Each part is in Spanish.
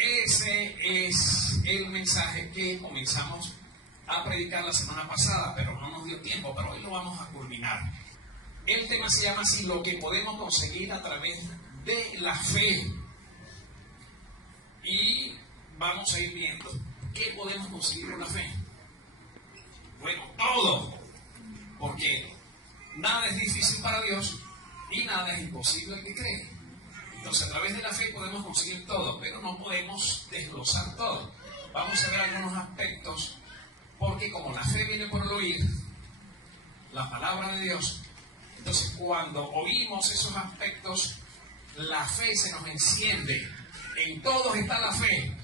ese es el mensaje que comenzamos a predicar la semana pasada, pero no nos dio tiempo, pero hoy lo vamos a culminar. El tema se llama así: lo que podemos conseguir a través de la fe. Y vamos a ir viendo qué podemos conseguir con la fe. Bueno, todo, porque nada es difícil para Dios y nada es imposible al que cree. Entonces, a través de la fe podemos conseguir todo, pero no podemos desglosar todo. Vamos a ver algunos aspectos, porque como la fe viene por el oír la palabra de Dios, entonces cuando oímos esos aspectos, la fe se nos enciende. En todos está la fe.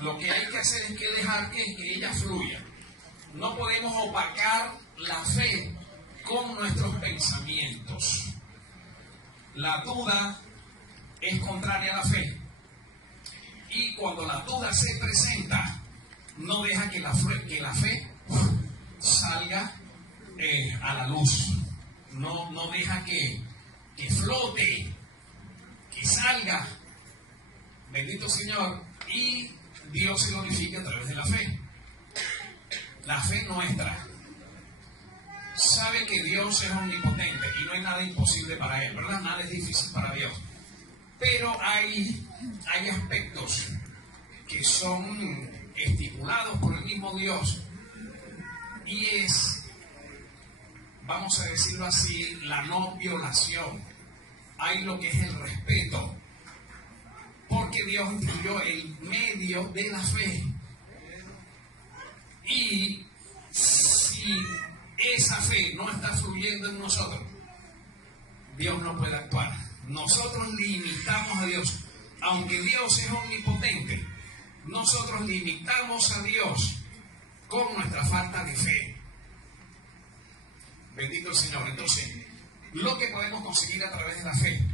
Lo que hay que hacer es que dejar que ella fluya. No podemos opacar la fe con nuestros pensamientos. La duda es contraria a la fe. Y cuando la duda se presenta, no deja que la fe salga a la luz. No deja que flote, que salga. Bendito Señor. Y Dios se glorifica a través de la fe. La fe nuestra sabe que Dios es omnipotente y no hay nada imposible para Él, ¿verdad? Nada es difícil para Dios. Pero hay aspectos que son estipulados por el mismo Dios, y es, vamos a decirlo así, la no violación. Hay lo que es el respeto, porque Dios instituyó el medio de la fe. Y si esa fe no está fluyendo en nosotros, Dios no puede actuar. Nosotros limitamos a Dios. Aunque Dios es omnipotente, nosotros limitamos a Dios con nuestra falta de fe. Bendito el Señor. Entonces, lo que podemos conseguir a través de la fe.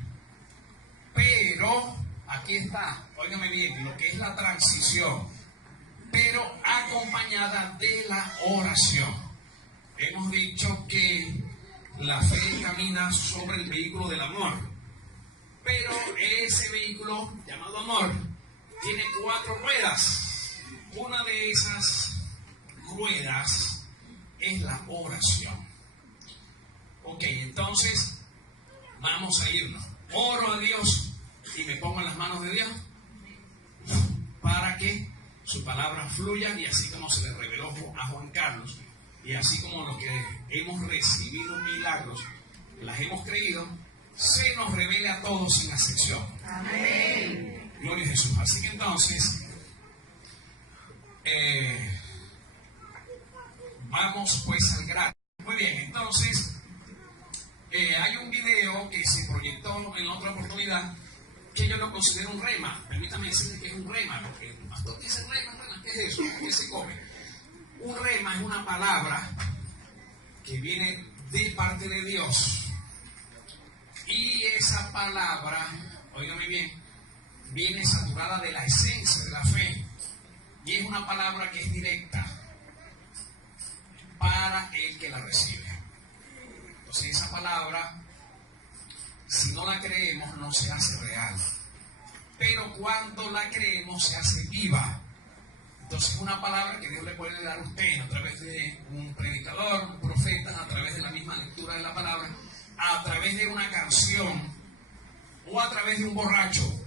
Pero, aquí está, óigame bien, lo que es la transición, pero acompañada de la oración. Hemos dicho que la fe camina sobre el vehículo del amor. Pero ese vehículo llamado amor tiene 4 ruedas. Una de esas ruedas es la oración. Ok, entonces vamos a irnos. Oro a Dios y me pongo en las manos de Dios para que su palabra fluya, y así como se le reveló a Juan Carlos, y así como los que hemos recibido milagros, las hemos creído, se nos revele a todos sin excepción. Amén. Gloria a Jesús. Así que entonces, vamos pues al grano. Muy bien, entonces, hay un video que se proyectó en la otra oportunidad que yo lo considero un rema. Permítame decirle que es un rema, porque el pastor dice rema, ¿qué es eso? ¿Qué se come? Un rema es una palabra que viene de parte de Dios. Y esa palabra, óigame bien, viene saturada de la esencia de la fe. Y es una palabra que es directa para el que la recibe. Entonces esa palabra, si no la creemos, no se hace real. Pero cuando la creemos, se hace viva. Entonces es una palabra que Dios le puede dar a usted a través de un predicador, un profeta, a través de la misma lectura de la palabra, a través de una canción o a través de un borracho.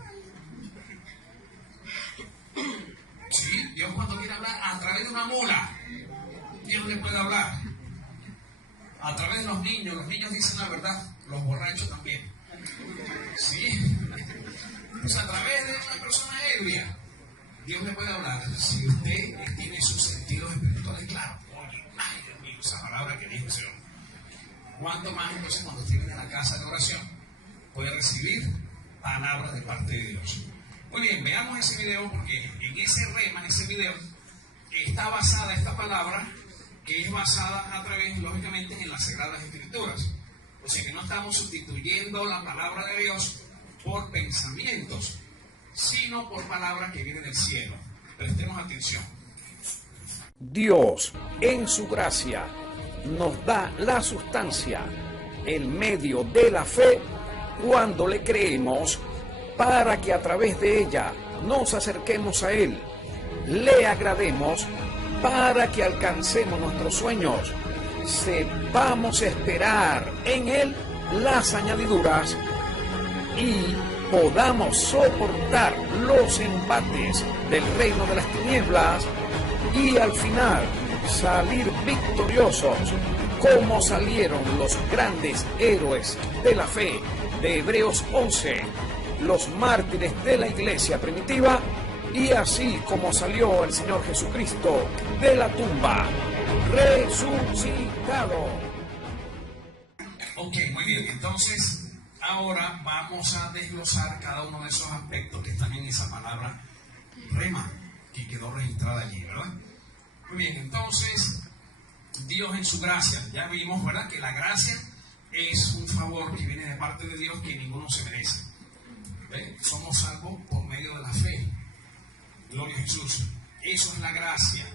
Sí, Dios cuando quiere hablar a través de una mula, Dios le puede hablar. A través de los niños dicen la verdad, los borrachos también. Sí, pues a través de una persona ebria, Dios le puede hablar. Si usted tiene sus sentidos espirituales claros, oye, ay Dios mío, esa palabra que dijo el Señor. ¿Cuánto más entonces cuando usted viene a la casa de oración puede recibir palabras de parte de Dios? Muy bien, veamos ese video, porque en ese rema, en ese video, está basada esta palabra, que es basada a través, lógicamente, en las Sagradas Escrituras. O sea que no estamos sustituyendo la palabra de Dios por pensamientos, sino por palabra que viene del cielo. Prestemos atención. Dios, en su gracia, nos da la sustancia, el medio de la fe, cuando le creemos para que a través de ella nos acerquemos a Él, le agrademos para que alcancemos nuestros sueños, sepamos esperar en Él las añadiduras y podamos soportar los embates del reino de las tinieblas y al final salir victoriosos como salieron los grandes héroes de la fe de Hebreos 11, los mártires de la iglesia primitiva, y así como salió el Señor Jesucristo de la tumba, resucitado. Ok, muy bien, entonces ahora vamos a desglosar cada uno de esos aspectos que están en esa palabra rema, que quedó registrada allí, ¿verdad? Muy bien, entonces, Dios en su gracia, ya vimos, ¿verdad?, que la gracia es un favor que viene de parte de Dios que ninguno se merece. ¿Ve? Somos salvos por medio de la fe. Gloria a Jesús. Eso es la gracia,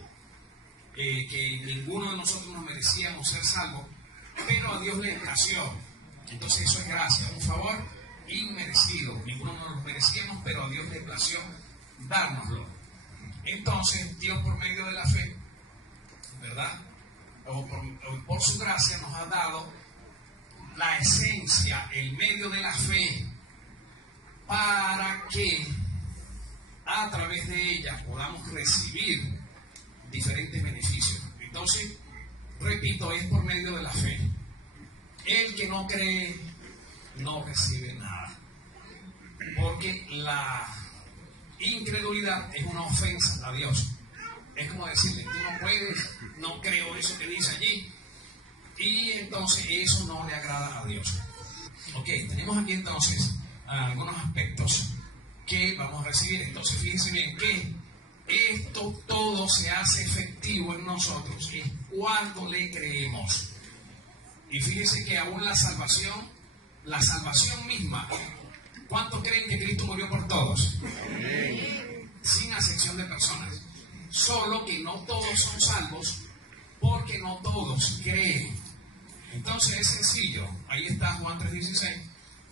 que ninguno de nosotros nos merecíamos ser salvos, pero a Dios le plació. Entonces eso es gracia, un favor inmerecido. Ninguno nos lo merecíamos, pero a Dios le plació dárnoslo. Entonces Dios, por medio de la fe, ¿verdad?, o por su gracia nos ha dado la esencia, el medio de la fe, para que a través de ella podamos recibir diferentes beneficios. Entonces, repito, es por medio de la fe. El que no cree no recibe nada, porque la incredulidad es una ofensa a Dios. Es como decirle, tú no puedes, no creo eso que dice allí, y entonces eso no le agrada a Dios. Ok, tenemos aquí entonces algunos aspectos que vamos a recibir. Entonces fíjense bien que esto todo se hace efectivo en nosotros es cuando le creemos. Y fíjense que aún la salvación misma, ¿cuántos creen que Cristo murió por todos? Sin acepción de personas. Solo que no todos son salvos porque no todos creen. Entonces es sencillo. Ahí está Juan 3:16,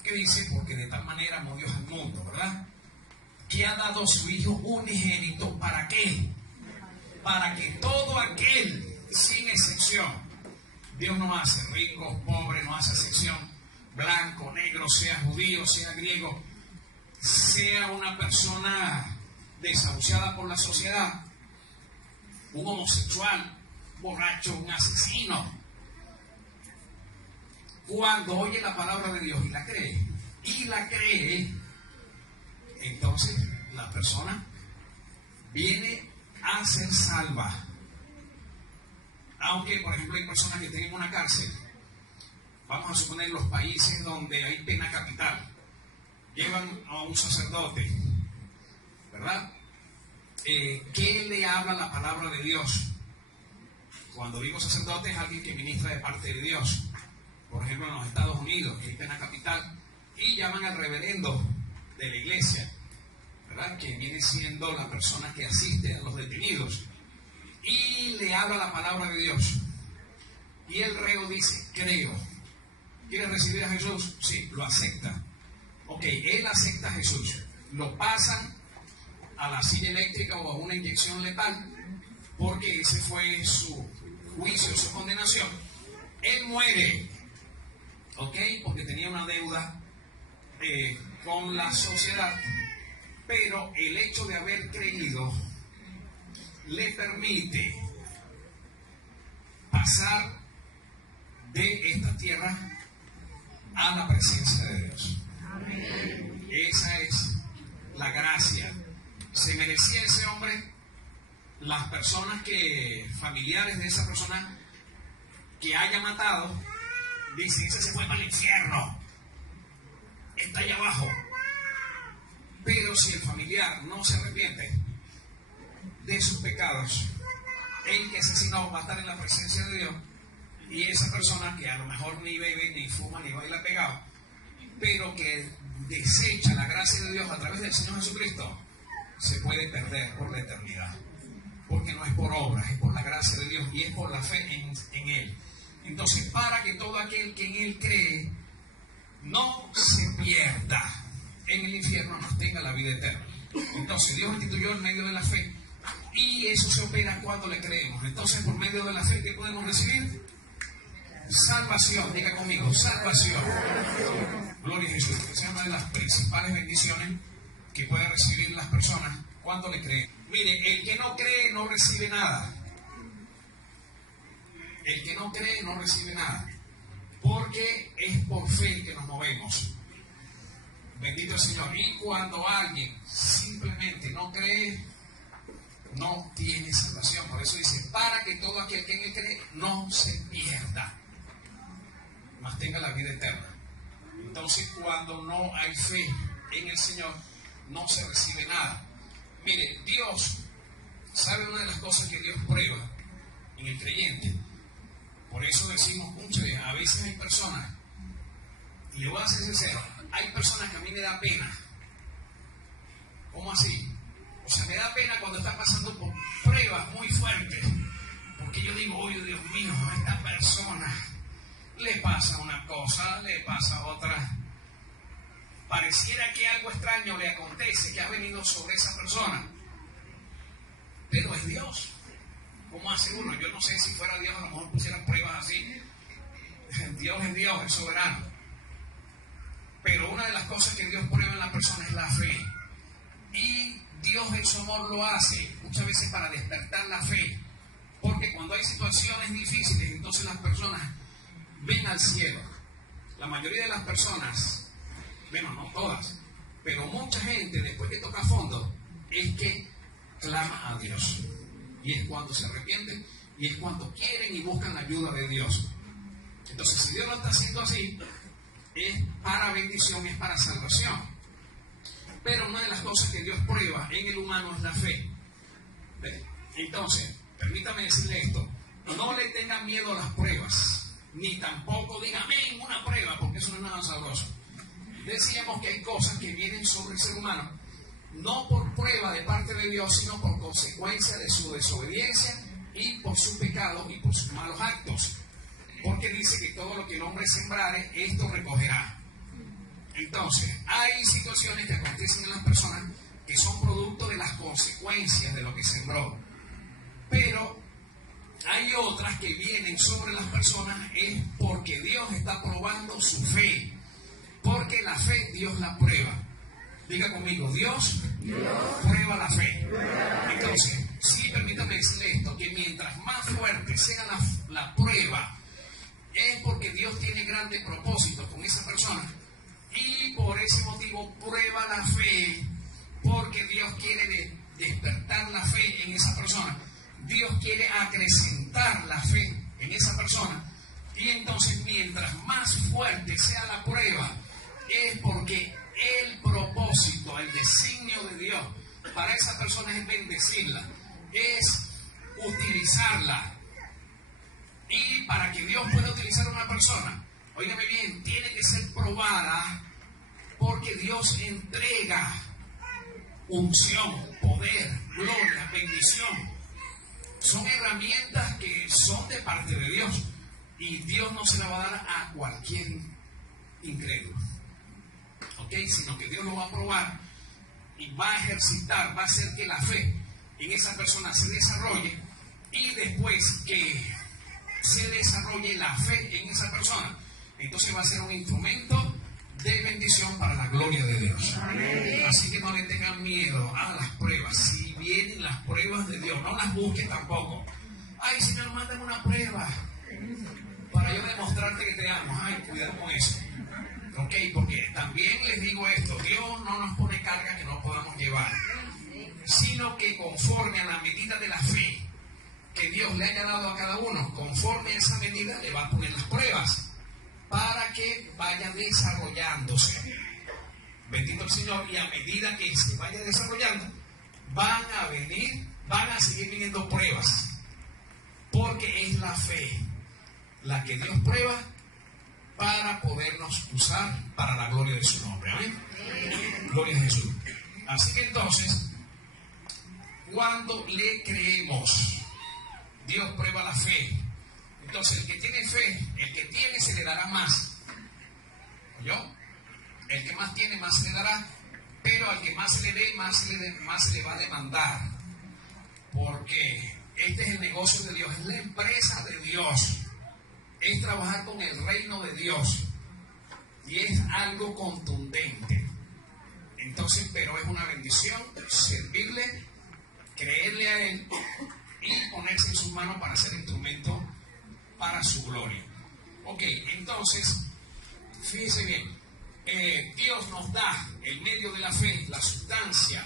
que dice, porque de tal manera amó Dios al mundo, ¿verdad?, que ha dado su Hijo unigénito. ¿Para qué? Para que todo aquel, sin excepción, Dios no hace ricos, pobres, no hace excepción, blanco, negro, sea judío, sea griego, sea una persona desahuciada por la sociedad, un homosexual, borracho, un asesino, cuando oye la palabra de Dios y la cree, entonces la persona viene a ser salva. Aunque, por ejemplo, hay personas que tienen una cárcel, vamos a suponer los países donde hay pena capital, llevan a un sacerdote, ¿verdad?, que le habla la palabra de Dios. Cuando digo sacerdote, es alguien que ministra de parte de Dios. Por ejemplo, en los Estados Unidos, que hay pena capital, y llaman al reverendo de la iglesia, ¿verdad?, que viene siendo la persona que asiste a los detenidos, y le habla la palabra de Dios. Y el reo dice, creo. ¿Quiere recibir a Jesús? Sí, lo acepta. Ok, él acepta a Jesús. Lo pasan a la silla eléctrica o a una inyección letal, porque ese fue su juicio, su condenación. Él muere, ok, porque tenía una deuda con la sociedad, pero el hecho de haber creído le permite pasar de esta tierra a la presencia de Dios. Esa es la gracia. ¿Se merecía ese hombre? Las personas familiares de esa persona que haya matado, dicen, ese se fue para el infierno, está allá abajo. Pero si el familiar no se arrepiente de sus pecados, el que asesinó va a estar en la presencia de Dios, y esa persona que a lo mejor ni bebe, ni fuma, ni baila pegado, pero que desecha la gracia de Dios a través del Señor Jesucristo, se puede perder por la eternidad, porque no es por obras, es por la gracia de Dios y es por la fe en Él. Entonces, para que todo aquel que en Él cree no se pierda. En el el infierno, mas tenga la vida eterna. Entonces Dios instituyó el medio de la fe, y eso se opera cuando le creemos. Entonces, por medio de la fe, ¿qué podemos recibir? Salvación. Diga conmigo, salvación. Gloria a Jesús. Esa es una de las principales bendiciones que pueden recibir las personas cuando le creen. Mire, el que no cree no recibe nada. El que no cree no recibe nada, porque es por fe que nos movemos. Bendito el Señor. Y cuando alguien simplemente no cree, no tiene salvación. Por eso dice, para que todo aquel que en él cree no se pierda, mas tenga la vida eterna. Entonces, cuando no hay fe en el Señor, no se recibe nada. Mire, Dios, ¿sabe una de las cosas que Dios prueba en el creyente? Por eso decimos muchas veces, a veces hay personas, y le voy a ser sincero, hay personas que a mí me da pena. ¿Cómo así? O sea, me da pena cuando están pasando por pruebas muy fuertes, porque yo digo, oye, Dios mío, a esta persona le pasa una cosa, le pasa otra. Pareciera que algo extraño le acontece, que ha venido sobre esa persona, pero es Dios. ¿Cómo hace uno? Yo no sé, si fuera Dios a lo mejor pusieran pruebas así. Dios es Dios, es soberano. Pero una de las cosas que Dios prueba en la persona es la fe. Y Dios en su amor lo hace muchas veces para despertar la fe. Porque cuando hay situaciones difíciles, entonces las personas ven al cielo. La mayoría de las personas, bueno, no todas, pero mucha gente después que toca fondo es que clama a Dios. Y es cuando se arrepienten, y es cuando quieren y buscan la ayuda de Dios. Entonces, si Dios lo está haciendo así, es para bendición, es para salvación. Pero una de las cosas que Dios prueba en el humano es la fe. Entonces, permítame decirle esto: no le tengan miedo a las pruebas, ni tampoco digan amén una prueba, porque eso no es nada sabroso. Decíamos que hay cosas que vienen sobre el ser humano, no por prueba de parte de Dios, sino por consecuencia de su desobediencia y por su pecado y por sus malos actos. Porque dice que todo lo que el hombre sembrare, esto recogerá. Entonces, hay situaciones que acontecen en las personas que son producto de las consecuencias de lo que sembró. Pero hay otras que vienen sobre las personas es porque Dios está probando su fe. Porque la fe Dios la prueba. Diga conmigo, Dios prueba la fe. Entonces, sí, permítame decirle esto, que mientras más fuerte sea la prueba, es porque Dios tiene grandes propósitos con esa persona. Y por ese motivo prueba la fe, porque Dios quiere despertar la fe en esa persona. Dios quiere acrecentar la fe en esa persona. Y entonces, mientras más fuerte sea la prueba, es porque el propósito, el designio de Dios para esa persona es bendecirla, es utilizarla. Y para que Dios pueda utilizar a una persona, óigame bien, tiene que ser probada, porque Dios entrega unción, poder, gloria, bendición. Son herramientas que son de parte de Dios, y Dios no se la va a dar a cualquier incrédulo. Sino que Dios lo va a probar y va a ejercitar, va a hacer que la fe en esa persona se desarrolle, y después que se desarrolle la fe en esa persona, entonces va a ser un instrumento de bendición para la gloria de Dios. Así que no le tengan miedo a las pruebas. Si vienen las pruebas de Dios, no las busquen tampoco. Ay, Señor, mándame una prueba para yo demostrarte que te amo. Ay, cuidado con eso. Porque también les digo esto: Dios no nos pone carga que no podamos llevar, sino que conforme a la medida de la fe que Dios le haya dado a cada uno, conforme a esa medida le va a poner las pruebas para que vaya desarrollándose. Bendito el Señor. Y a medida que se vaya desarrollando, van a seguir viniendo pruebas, porque es la fe la que Dios prueba para podernos usar para la gloria de su nombre. Amén. Gloria a Jesús. Así que entonces, cuando le creemos, Dios prueba la fe. Entonces, el que tiene fe, el que tiene, se le dará más. ¿Oyó? El que más tiene, más se le dará. Pero al que más se le dé, más se le va a demandar. Porque este es el negocio de Dios, es la empresa de Dios. Es trabajar con el reino de Dios. Y es algo contundente. Entonces, pero es una bendición servirle, creerle a Él y ponerse en sus manos para ser instrumento para su gloria. Ok, entonces, fíjense bien, Dios nos da el medio de la fe, la sustancia.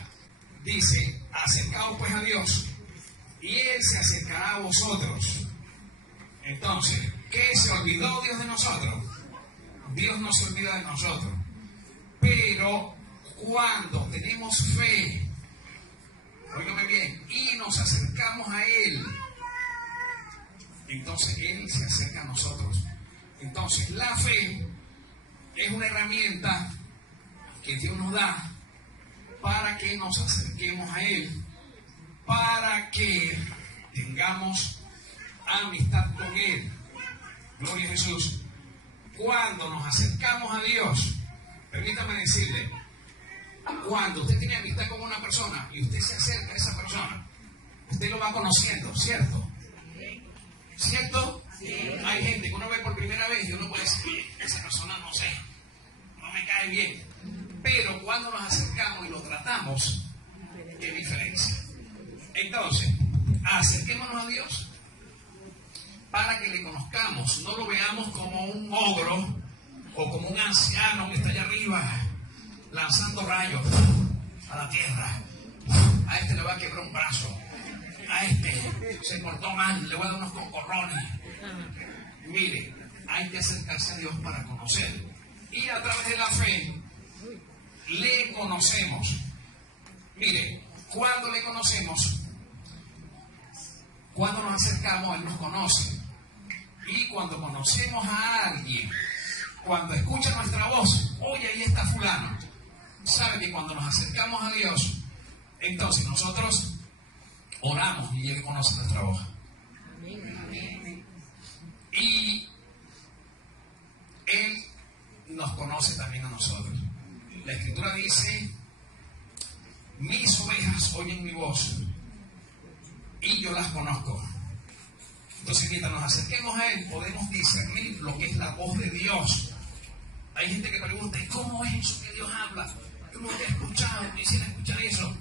Dice, acercaos pues a Dios y Él se acercará a vosotros. Entonces, ¿qué se olvidó Dios de nosotros? Dios no se olvida de nosotros. Pero cuando tenemos fe, óigame bien, y nos acercamos a Él, entonces Él se acerca a nosotros. Entonces la fe es una herramienta que Dios nos da para que nos acerquemos a Él, para que tengamos amistad con Él. Gloria a Jesús. Cuando nos acercamos a Dios, permítame decirle, cuando usted tiene amistad con una persona y usted se acerca a esa persona, usted lo va conociendo, ¿cierto? ¿Cierto? Sí. Hay gente que uno ve por primera vez y uno puede decir, esa persona no sé, no me cae bien. Pero cuando nos acercamos y lo tratamos, ¿qué diferencia? Entonces, acerquémonos a Dios para que le conozcamos, no lo veamos como un ogro o como un anciano que está allá arriba lanzando rayos a la tierra. A este le va a quebrar un brazo, a este se portó mal, le voy a dar unos concorrones. Mire, hay que acercarse a Dios para conocer, y a través de la fe le conocemos. Mire, cuando le conocemos, cuando nos acercamos, Él nos conoce. Y cuando conocemos a alguien, cuando escucha nuestra voz, oye, ahí está fulano, sabe que cuando nos acercamos a Dios, entonces nosotros oramos y Él conoce nuestra voz. Y Él nos conoce también a nosotros. La Escritura dice, mis ovejas oyen mi voz y yo las conozco. Entonces, mientras nos acerquemos a Él, podemos discernir lo que es la voz de Dios. Hay gente que pregunta, ¿cómo es eso que Dios habla? Yo nunca he escuchado, quisiera escuchar eso.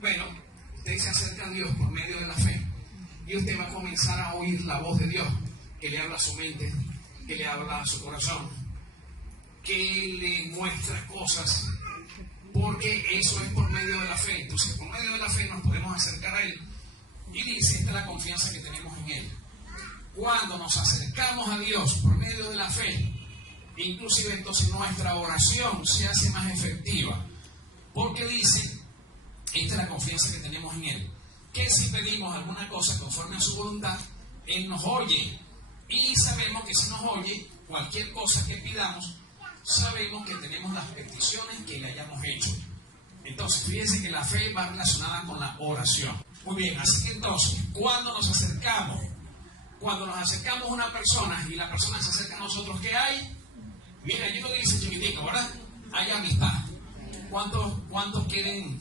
Bueno, usted se acerca a Dios por medio de la fe y usted va a comenzar a oír la voz de Dios, que le habla a su mente, que le habla a su corazón, que le muestra cosas, porque eso es por medio de la fe. Entonces, por medio de la fe nos podemos acercar a Él. Y dice, esta es la confianza que tenemos en Él. Cuando nos acercamos a Dios por medio de la fe, inclusive entonces nuestra oración se hace más efectiva. Porque dice, esta es la confianza que tenemos en Él, que si pedimos alguna cosa conforme a su voluntad, Él nos oye. Y sabemos que si nos oye, cualquier cosa que pidamos, sabemos que tenemos las peticiones que le hayamos hecho. Entonces, fíjense que la fe va relacionada con la oración. Muy bien, así que entonces, cuando nos acercamos a una persona y la persona se acerca a nosotros, ¿qué hay? Mira, yo lo dice chiquitico, ¿verdad? Hay amistad. ¿Cuántos quieren,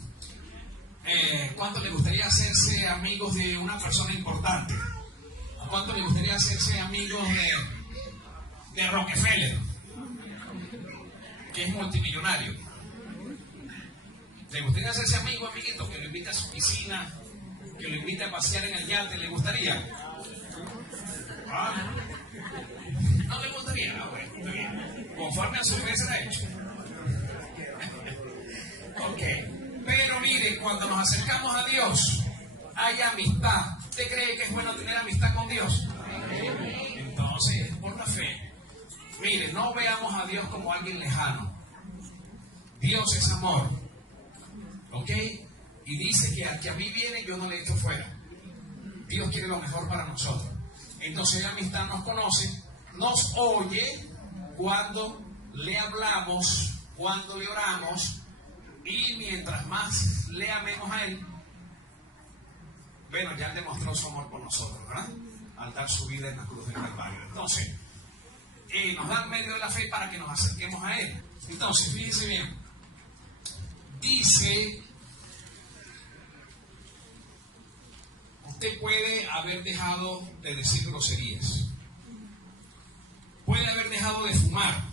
cuántos les gustaría hacerse amigos de una persona importante? ¿A cuántos les gustaría hacerse amigos de Rockefeller, que es multimillonario? ¿Le gustaría hacerse amigo, amiguito, que lo invite a su piscina, que lo invite a pasear en el yate? ¿Le gustaría? ¿Ah? ¿No le gustaría? Ah, bueno, está bien. Conforme a su fe será hecho. Ok. Pero mire, cuando nos acercamos a Dios, hay amistad. ¿Usted cree que es bueno tener amistad con Dios? Entonces, es por la fe. Mire, no veamos a Dios como alguien lejano. Dios es amor. ¿Ok? Y dice que al que a mí viene yo no le echo fuera. Dios quiere lo mejor para nosotros. Entonces la amistad nos conoce, nos oye cuando le hablamos, cuando le oramos, y mientras más le amemos a Él, bueno, ya Él demostró su amor por nosotros, ¿verdad? Al dar su vida en la cruz del Calvario. Entonces, nos da el medio de la fe para que nos acerquemos a Él. Entonces, fíjense bien, dice, usted puede haber dejado de decir groserías, puede haber dejado de fumar,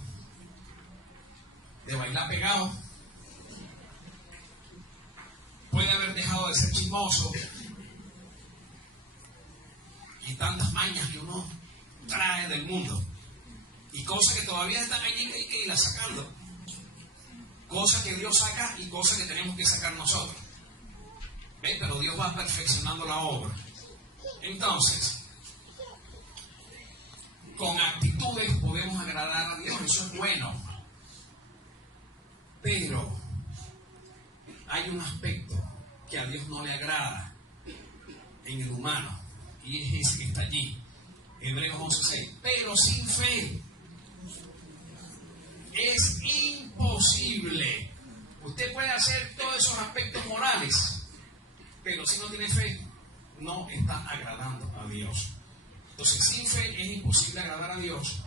de bailar pegado, puede haber dejado de ser chismoso y tantas mañas que uno trae del mundo y cosas que todavía están allí que hay que irlas sacando, cosas que Dios saca y cosas que tenemos que sacar nosotros. ¿Ven? Pero Dios va perfeccionando la obra. Entonces, con actitudes podemos agradar a Dios, eso es bueno. Pero hay un aspecto que a Dios no le agrada en el humano, y es ese que está allí, Hebreos 11:6. Pero sin fe es imposible. Usted puede hacer todos esos aspectos morales, pero si no tiene fe, no está agradando a Dios. Entonces, sin fe es imposible agradar a Dios,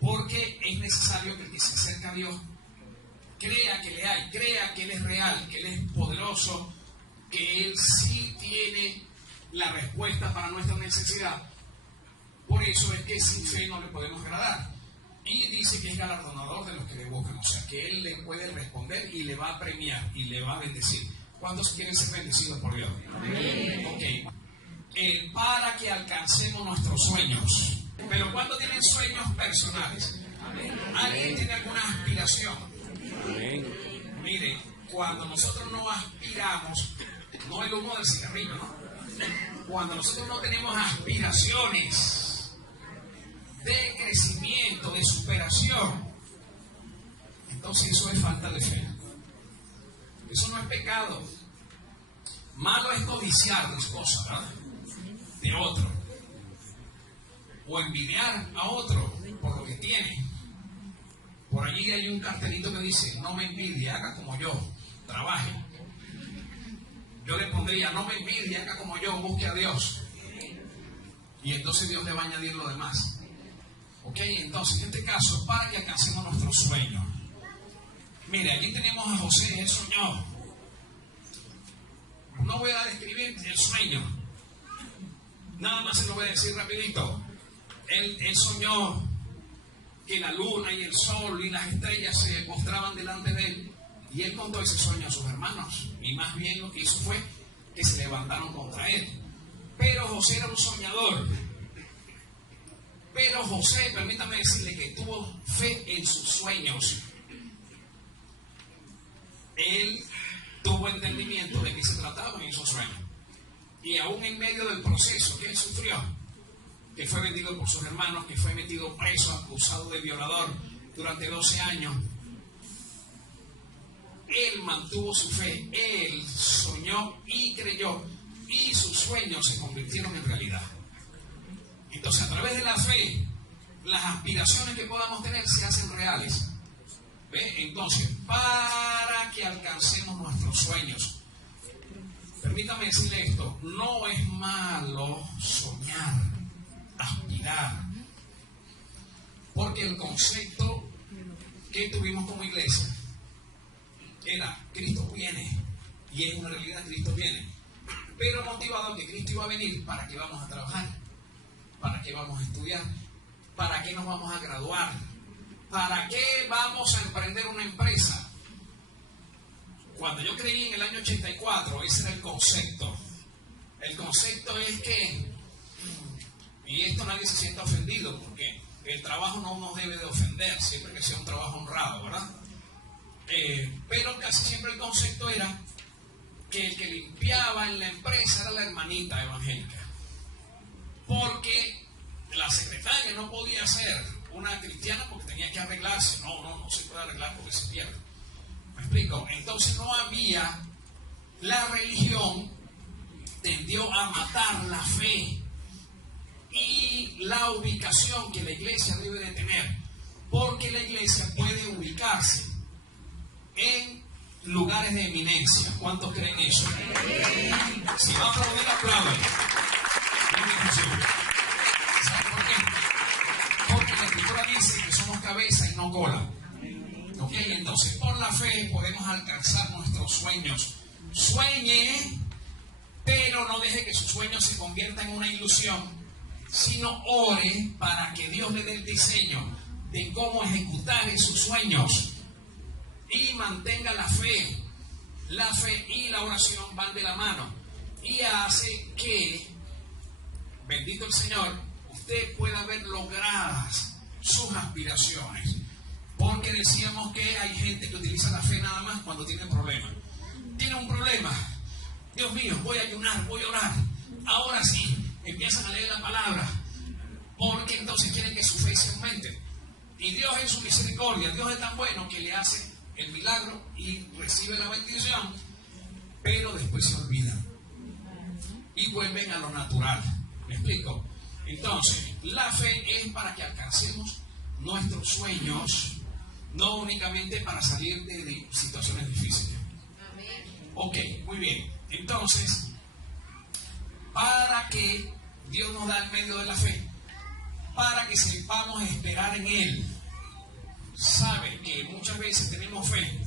porque es necesario que el que se acerca a Dios crea que le hay, crea que Él es real, que Él es poderoso, que Él sí tiene la respuesta para nuestra necesidad. Por eso es que sin fe no le podemos agradar. Y dice que es galardonador de los que le buscan, o sea que Él le puede responder y le va a premiar y le va a bendecir. ¿Cuántos quieren ser bendecidos por Dios? Amén. Ok. Para que alcancemos nuestros sueños. Pero ¿cuántos tienen sueños personales? Amén. ¿Alguien tiene alguna aspiración? Amén. Mire, cuando nosotros no aspiramos, no el humo del cigarrillo, ¿no? Cuando nosotros no tenemos aspiraciones de crecimiento, de superación, entonces eso es falta de fe. Eso no es pecado. Malo es codiciar las cosas, ¿verdad?, de otro, o envidiar a otro por lo que tiene. Por allí hay un cartelito que dice: no me envidie, haga como yo, trabaje. Yo le pondría: no me envidie, haga como yo, busque a Dios. Y entonces Dios le va a añadir lo demás. Ok, entonces en este caso, para que alcancemos nuestros sueños. Mire, aquí tenemos a José, él soñó. No voy a describir el sueño, nada más se lo voy a decir rapidito. Él soñó que la luna y el sol y las estrellas se mostraban delante de él, y él contó ese sueño a sus hermanos, y más bien lo que hizo fue que se levantaron contra él. Pero José era un soñador. Pero José, permítame decirle que tuvo fe en sus sueños. Él tuvo entendimiento de qué se trataba en esos sueños. Y aún en medio del proceso que él sufrió, que fue vendido por sus hermanos, que fue metido preso, acusado de violador durante 12 años, él mantuvo su fe, él soñó y creyó, y sus sueños se convirtieron en realidad. Entonces, a través de la fe, las aspiraciones que podamos tener se hacen reales. ¿Ve? Entonces, para que alcancemos nuestros sueños, permítame decirle esto: no es malo soñar, aspirar, porque el concepto que tuvimos como iglesia era: Cristo viene, y es una realidad, Cristo viene, pero motivado que Cristo iba a venir. ¿Para qué vamos a trabajar? ¿Para qué vamos a estudiar? ¿Para qué nos vamos a graduar? ¿Para qué vamos a emprender una empresa? Cuando yo creí en el año 84, ese era el concepto. El concepto es que, y esto nadie se sienta ofendido, porque el trabajo no nos debe de ofender, siempre que sea un trabajo honrado, ¿verdad? Pero casi siempre el concepto era que el que limpiaba en la empresa era la hermanita evangélica, porque la secretaria no podía ser una cristiana porque tenía que arreglarse. No se puede arreglar porque se pierde. ¿Me explico? Entonces no había, la religión tendió a matar la fe y la ubicación que la iglesia debe de tener, porque la iglesia puede ubicarse en lugares de eminencia. ¿Cuántos creen eso? Si va a aplaudir, aplaude. ¿Sabe por qué? Porque la Escritura dice que somos cabeza y no cola. Ok, entonces por la fe podemos alcanzar nuestros sueños. Sueñe, pero no deje que su sueño se convierta en una ilusión, sino ore para que Dios le dé el diseño de cómo ejecutar esos sueños. Y mantenga la fe. La fe y la oración van de la mano. Y hace que, bendito el Señor, usted pueda ver logradas sus aspiraciones. Porque decíamos que hay gente que utiliza la fe nada más cuando tiene problemas. Tiene un problema. Dios mío, voy a ayunar, voy a orar. Ahora sí, empiezan a leer la palabra. Porque entonces quieren que su fe se aumente. Y Dios en su misericordia, Dios es tan bueno que le hace el milagro y recibe la bendición, pero después se olvidan. Y vuelven a lo natural. ¿Me explico? Entonces, la fe es para que alcancemos nuestros sueños, no únicamente para salir de situaciones difíciles. Ok, muy bien. Entonces, para que Dios nos da el medio de la fe, para que sepamos esperar en Él. Sabe que muchas veces tenemos fe,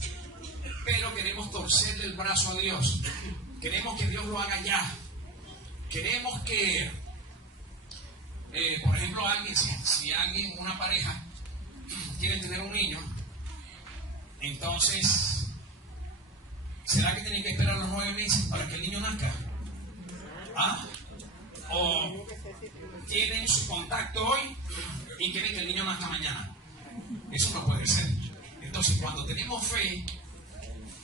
pero queremos torcerle el brazo a Dios. Queremos que Dios lo haga ya. Queremos que, por ejemplo, si alguien, una pareja, quiere tener un niño, entonces, ¿será que tienen que esperar los 9 meses para que el niño nazca? ¿Ah? ¿O tienen su contacto hoy y quieren que el niño nazca mañana? Eso no puede ser. Entonces, cuando tenemos fe,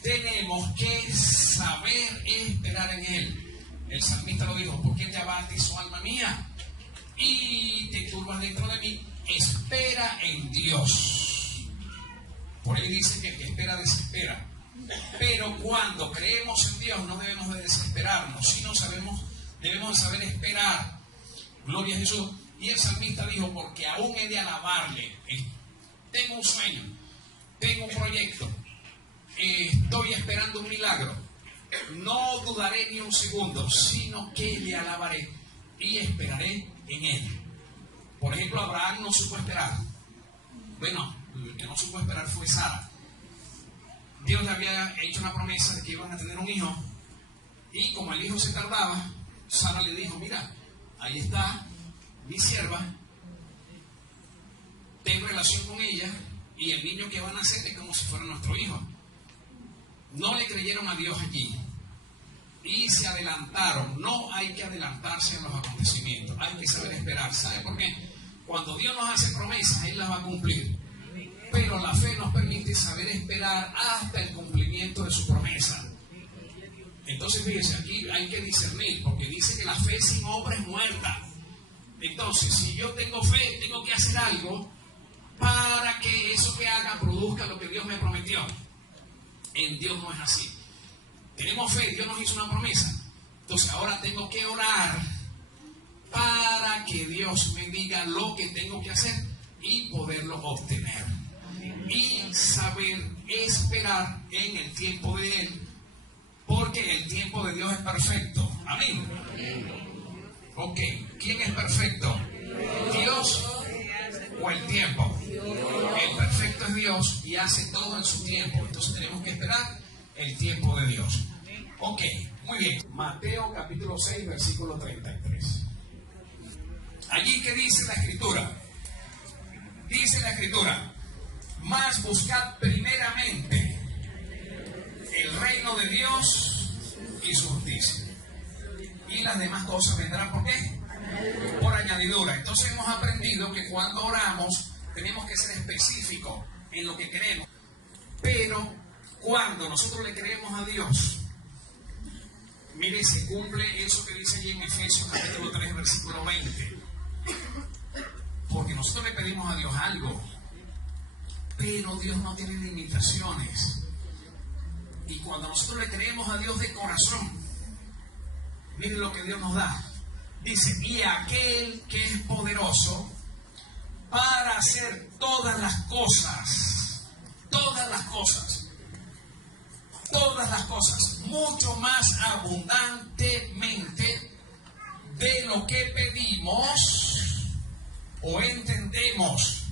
tenemos que saber esperar en Él. El salmista lo dijo: ¿por qué te abates, oh alma mía, y te turbas dentro de mí? Espera en Dios. Por ahí dice que el que espera desespera. Pero cuando creemos en Dios no debemos de desesperarnos, sino debemos de saber esperar. Gloria a Jesús. Y el salmista dijo: porque aún he de alabarle. Tengo un sueño, tengo un proyecto, estoy esperando un milagro. No dudaré ni un segundo, sino que le alabaré y esperaré en Él. Por ejemplo, Abraham no supo esperar. Bueno, el que no supo esperar fue Sara. Dios le había hecho una promesa de que iban a tener un hijo, y como el hijo se tardaba, Sara le dijo: mira, ahí está mi sierva, ten relación con ella, y el niño que van a nacer es como si fuera nuestro hijo. No le creyeron a Dios allí y se adelantaron. No hay que adelantarse en los acontecimientos, hay que saber esperar. ¿Sabe por qué? Cuando Dios nos hace promesas, Él las va a cumplir, pero la fe nos permite saber esperar hasta el cumplimiento de su promesa. Entonces fíjense, aquí hay que discernir, porque dice que la fe sin obra es muerta. Entonces, si yo tengo fe, tengo que hacer algo para que eso que haga produzca lo que Dios me prometió. En Dios no es así. Tenemos fe, Dios nos hizo una promesa. Entonces ahora tengo que orar para que Dios me diga lo que tengo que hacer y poderlo obtener. Y saber esperar en el tiempo de Él, porque el tiempo de Dios es perfecto. Amén. Ok, ¿quién es perfecto? ¿Dios o el tiempo? El perfecto es Dios y hace todo en su tiempo. Entonces tenemos que esperar el tiempo de Dios. Ok, muy bien. Mateo capítulo 6, versículo 33. Allí que dice la Escritura. Dice la Escritura: mas buscad primeramente el reino de Dios y su justicia, y las demás cosas vendrán. ¿Por qué? Por añadidura. Entonces hemos aprendido que cuando oramos tenemos que ser específicos en lo que queremos. Pero cuando nosotros le creemos a Dios, mire, se cumple eso que dice allí en Efesios capítulo 3, versículo 20. Porque nosotros le pedimos a Dios algo, pero Dios no tiene limitaciones. Y cuando nosotros le creemos a Dios de corazón, miren lo que Dios nos da. Dice: y aquel que es poderoso para hacer todas las cosas, mucho más abundantemente de lo que pedimos o entendemos,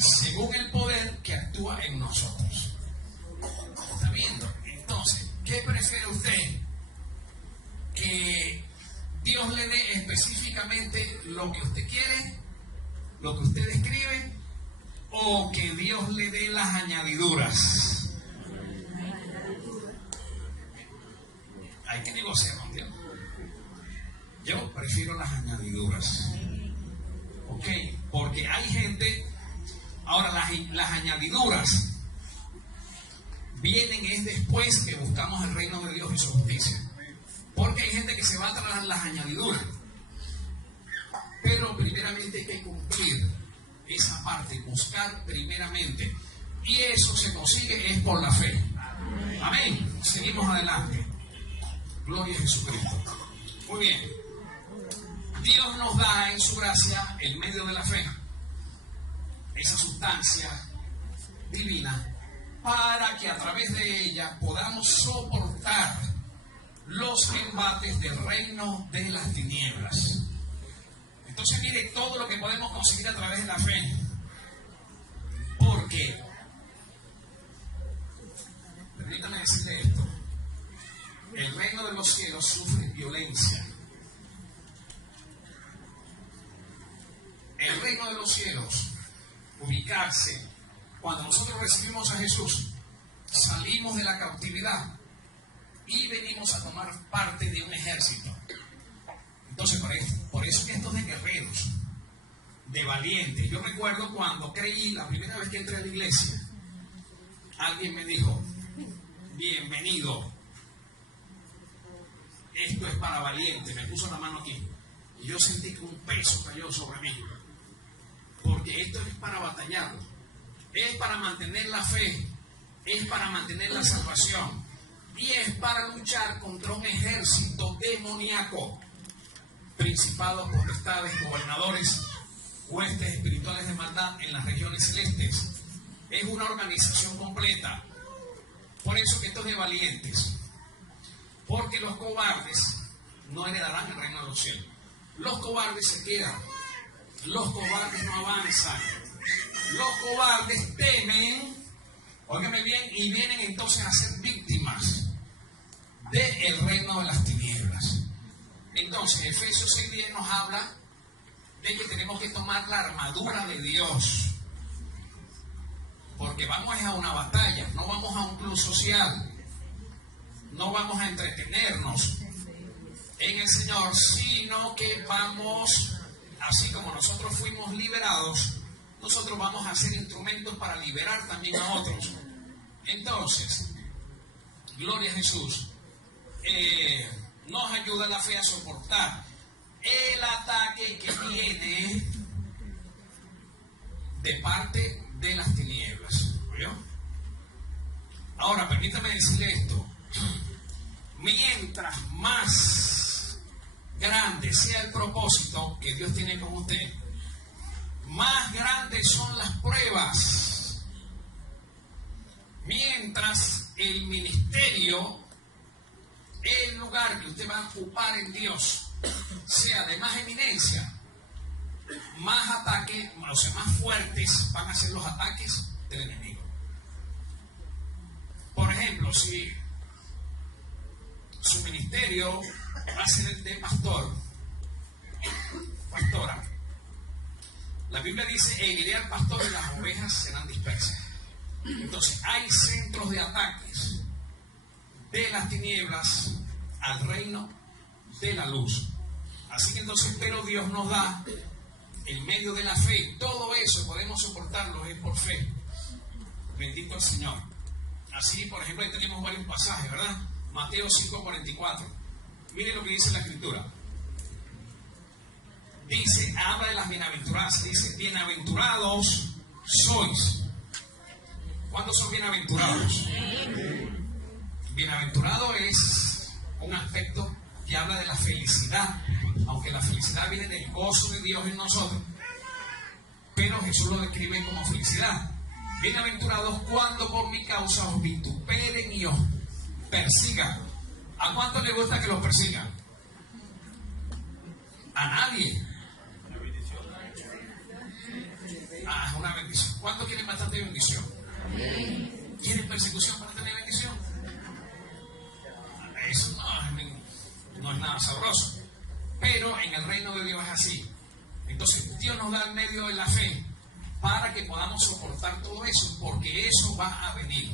según el poder que actúa en nosotros. ¿Está viendo? Entonces, ¿qué prefiere usted? ¿Que Dios le dé específicamente lo que usted quiere, lo que usted describe, o que Dios le dé las añadiduras? Hay que negociar con Dios. Yo prefiero las añadiduras. ¿Ok? Porque hay gente... Ahora, las añadiduras vienen es después que buscamos el reino de Dios y su justicia. Porque hay gente que se va tras las añadiduras. Pero primeramente hay que cumplir esa parte, buscar primeramente. Y eso se consigue es por la fe. Amén. Seguimos adelante. Gloria a Jesucristo. Muy bien. Dios nos da en su gracia, en medio de la fe, esa sustancia divina, para que a través de ella podamos soportar los embates del reino de las tinieblas. Entonces mire todo lo que podemos conseguir a través de la fe. Porque, permítame decirle esto, el reino de los cielos sufre violencia. El reino de los cielos, ubicarse, cuando nosotros recibimos a Jesús, salimos de la cautividad y venimos a tomar parte de un ejército. Entonces, por eso que estos de guerreros, de valientes. Yo recuerdo cuando creí, la primera vez que entré a la iglesia, alguien me dijo: bienvenido, esto es para valientes. Me puso la mano aquí y yo sentí que un peso cayó sobre mí, porque esto es para batallar, es para mantener la fe, es para mantener la salvación, y es para luchar contra un ejército demoníaco, principados, potestades, gobernadores, huestes espirituales de maldad en las regiones celestes. Es una organización completa. Por eso que esto es de valientes, porque los cobardes no heredarán el reino de los cielos. Los cobardes se quedan, los cobardes no avanzan, los cobardes temen, óigame bien, y vienen entonces a ser víctimas del reino de las tinieblas. Entonces Efesios 6:10 nos habla de que tenemos que tomar la armadura de Dios, porque vamos a una batalla, no vamos a un club social, no vamos a entretenernos en el Señor, sino que vamos, así como nosotros fuimos liberados, nosotros vamos a ser instrumentos para liberar también a otros. Entonces, gloria a Jesús, nos ayuda la fe a soportar el ataque que viene de parte de las tinieblas. ¿Oyó? Ahora, permítame decirle esto: mientras más grande sea el propósito que Dios tiene con usted, más grandes son las pruebas. Mientras el ministerio, el lugar que usted va a ocupar en Dios, sea de más eminencia, más ataques, o sea, más fuertes van a ser los ataques del enemigo. Por ejemplo, si su ministerio va a ser el de pastor, pastora, la Biblia dice: e iré al pastor y las ovejas serán dispersas. Entonces hay centros de ataques de las tinieblas al reino de la luz. Así que entonces, pero Dios nos da en medio de la fe, todo eso podemos soportarlo, es por fe. Bendito el Señor. Así, por ejemplo, ahí tenemos varios pasajes, ¿verdad? Mateo 5:44. Miren lo que dice la Escritura. Dice, habla de las bienaventuranzas, dice: bienaventurados sois. ¿Cuántos son bienaventurados? Bienaventurado es un aspecto que habla de la felicidad, aunque la felicidad viene del gozo de Dios en nosotros, pero Jesús lo describe como felicidad. Bienaventurados cuando por mi causa os vituperen y os persigan. ¿A cuánto le gusta que los persigan? A nadie. Ah, una bendición. ¿Cuántos quieren bastante bendición? ¿Quieren persecución para tener bendición? Eso no es nada sabroso. Pero en el reino de Dios es así. Entonces Dios nos da el medio de la fe para que podamos soportar todo eso, porque eso va a venir.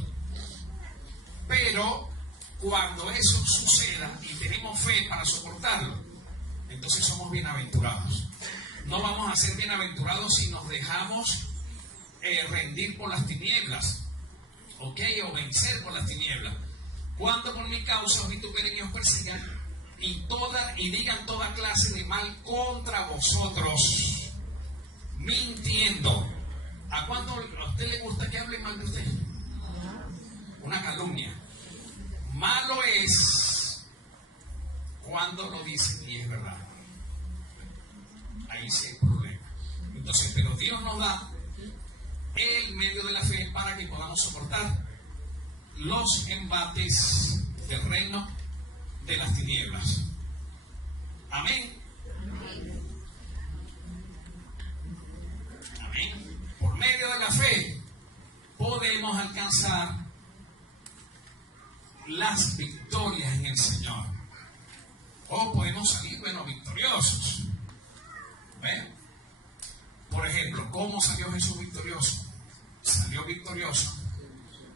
Pero cuando eso suceda y tenemos fe para soportarlo, entonces somos bienaventurados. No vamos a ser bienaventurados si nos dejamos rendir por las tinieblas, ¿ok? O vencer por las tinieblas. Cuando por mi causa os vituperen y os persigan y digan toda clase de mal contra vosotros, mintiendo. ¿A cuánto a usted le gusta que hable mal de usted? Una calumnia. Malo es cuando lo dicen y es verdad. Ahí sí hay problema. Entonces, pero Dios nos da el medio de la fe para que podamos soportar los embates del reino de las tinieblas. Amén. Amén. Por medio de la fe podemos alcanzar las victorias en el Señor. O podemos salir, victoriosos. ¿Ven? Por ejemplo, ¿cómo salió Jesús victorioso? Salió victorioso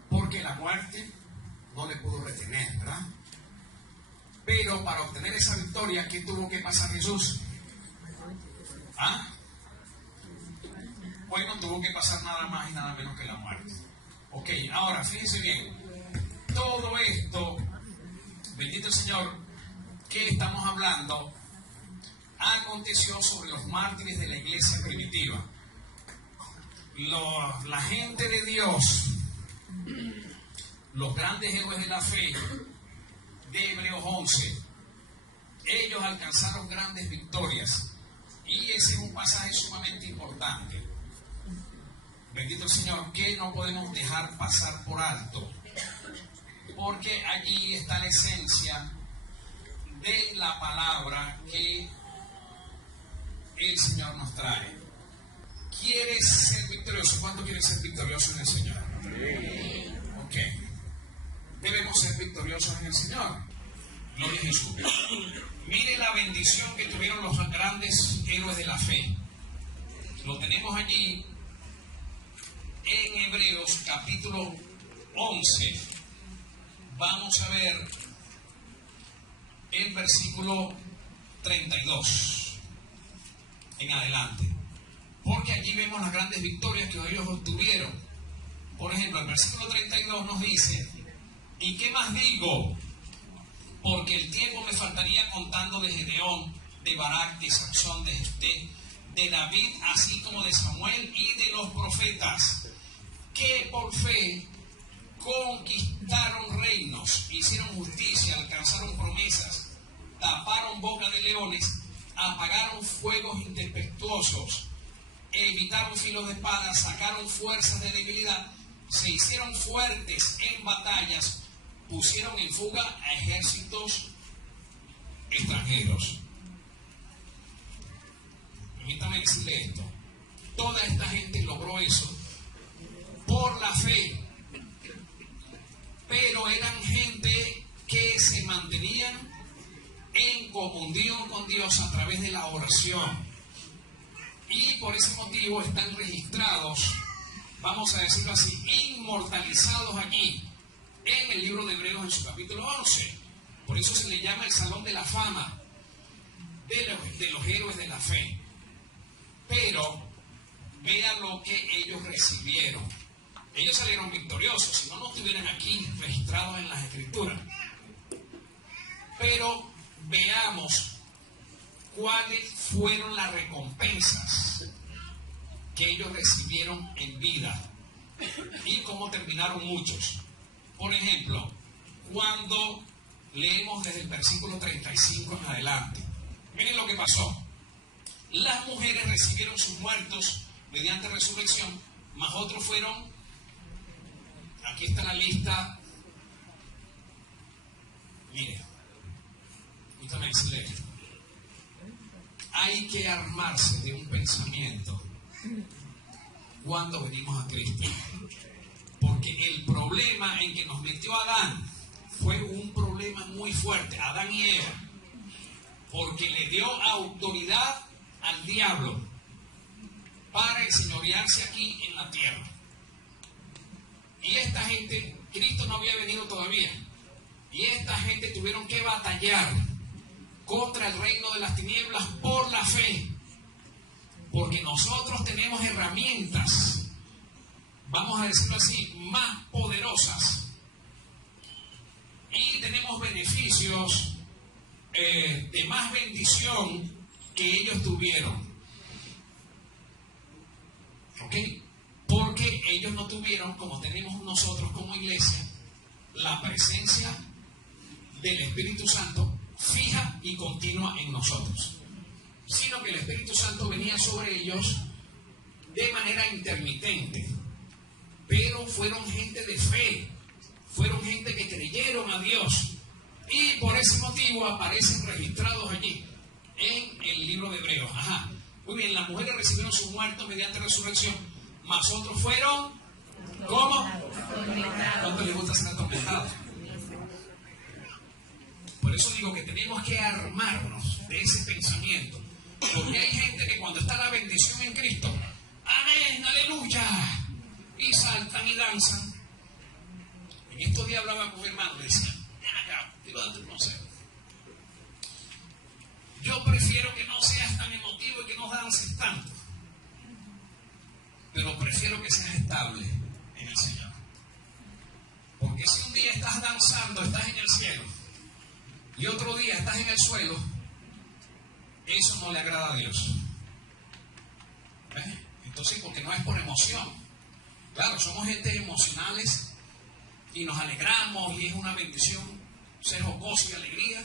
porque la muerte no le pudo retener, ¿verdad? Pero para obtener esa victoria, ¿qué tuvo que pasar Jesús? ¿Ah? Bueno, tuvo que pasar nada más y nada menos que la muerte. Ok, ahora fíjense bien. Todo esto, bendito el Señor, que estamos hablando, aconteció sobre los mártires de la iglesia primitiva. La gente de Dios, los grandes héroes de la fe de Hebreos 11, ellos alcanzaron grandes victorias y ese es un pasaje sumamente importante. Bendito el Señor, que no podemos dejar pasar por alto, porque allí está la esencia de la palabra que el Señor nos trae. ¿Quieres ser victorioso? ¿Cuánto quieres ser victorioso en el Señor? Ok. Debemos ser victoriosos en el Señor. Gloria a Jesús. Mire la bendición que tuvieron los grandes héroes de la fe. Lo tenemos allí en Hebreos capítulo 11. Vamos a ver el versículo 32 en adelante, porque allí vemos las grandes victorias que ellos obtuvieron. Por ejemplo, el versículo 32 nos dice: ¿y qué más digo? Porque el tiempo me faltaría contando de Gedeón, de Barak, de Sansón, de Jefté, de David, así como de Samuel y de los profetas, que por fe conquistaron reinos, hicieron justicia, alcanzaron promesas, taparon boca de leones, apagaron fuegos intempestuosos, evitaron filos de espada, sacaron fuerzas de debilidad, se hicieron fuertes en batallas, pusieron en fuga a ejércitos extranjeros. Permítame decirle esto: toda esta gente logró eso por la fe, pero eran gente que se mantenían en comunión con Dios a través de la oración, y por ese motivo están registrados, vamos a decirlo así, inmortalizados aquí en el libro de Hebreos en su capítulo 11. Por eso se le llama el Salón de la Fama de los héroes de la fe. Pero vean lo que ellos recibieron. Ellos salieron victoriosos, si no, no estuvieran aquí registrados en las Escrituras. Pero veamos cuáles fueron las recompensas que ellos recibieron en vida y cómo terminaron muchos. Por ejemplo, cuando leemos desde el versículo 35 en adelante, miren lo que pasó. Las mujeres recibieron sus muertos mediante resurrección, mas otros fueron, aquí está la lista, mire, escúchame decirle esto: hay que armarse de un pensamiento cuando venimos a Cristo. Porque el problema en que nos metió Adán fue un problema muy fuerte, Adán y Eva, porque le dio autoridad al diablo para enseñorearse aquí en la tierra. Y esta gente, Cristo no había venido todavía, y esta gente tuvieron que batallar contra el reino de las tinieblas por la fe, porque nosotros tenemos herramientas, vamos a decirlo así, más poderosas, y tenemos beneficios de más bendición que ellos tuvieron. ¿Ok? Porque ellos no tuvieron, como tenemos nosotros como iglesia, la presencia del Espíritu Santo fija y continua en nosotros, sino que el Espíritu Santo venía sobre ellos de manera intermitente, pero fueron gente de fe, fueron gente que creyeron a Dios, y por ese motivo aparecen registrados allí en el libro de Hebreos. Ajá. Muy bien, las mujeres recibieron sus muertos mediante resurrección, mas otros fueron, ¿cómo? ¿Cuánto les gusta ser atormentados? Por eso digo que tenemos que armarnos de ese pensamiento, porque hay gente que cuando está la bendición en Cristo, amén, aleluya, y saltan y danzan. En estos días hablaba con un hermano, le decía, ven acá, quiero darte un consejo. Yo prefiero que no seas tan emotivo y que no dances tanto, pero prefiero que seas estable en el Señor. Porque si un día estás danzando, estás en el cielo, y otro día estás en el suelo, eso no le agrada a Dios. ¿Ves? Entonces, porque no es por emoción. Claro, somos gente emocionales y nos alegramos y es una bendición ser jocoso y alegría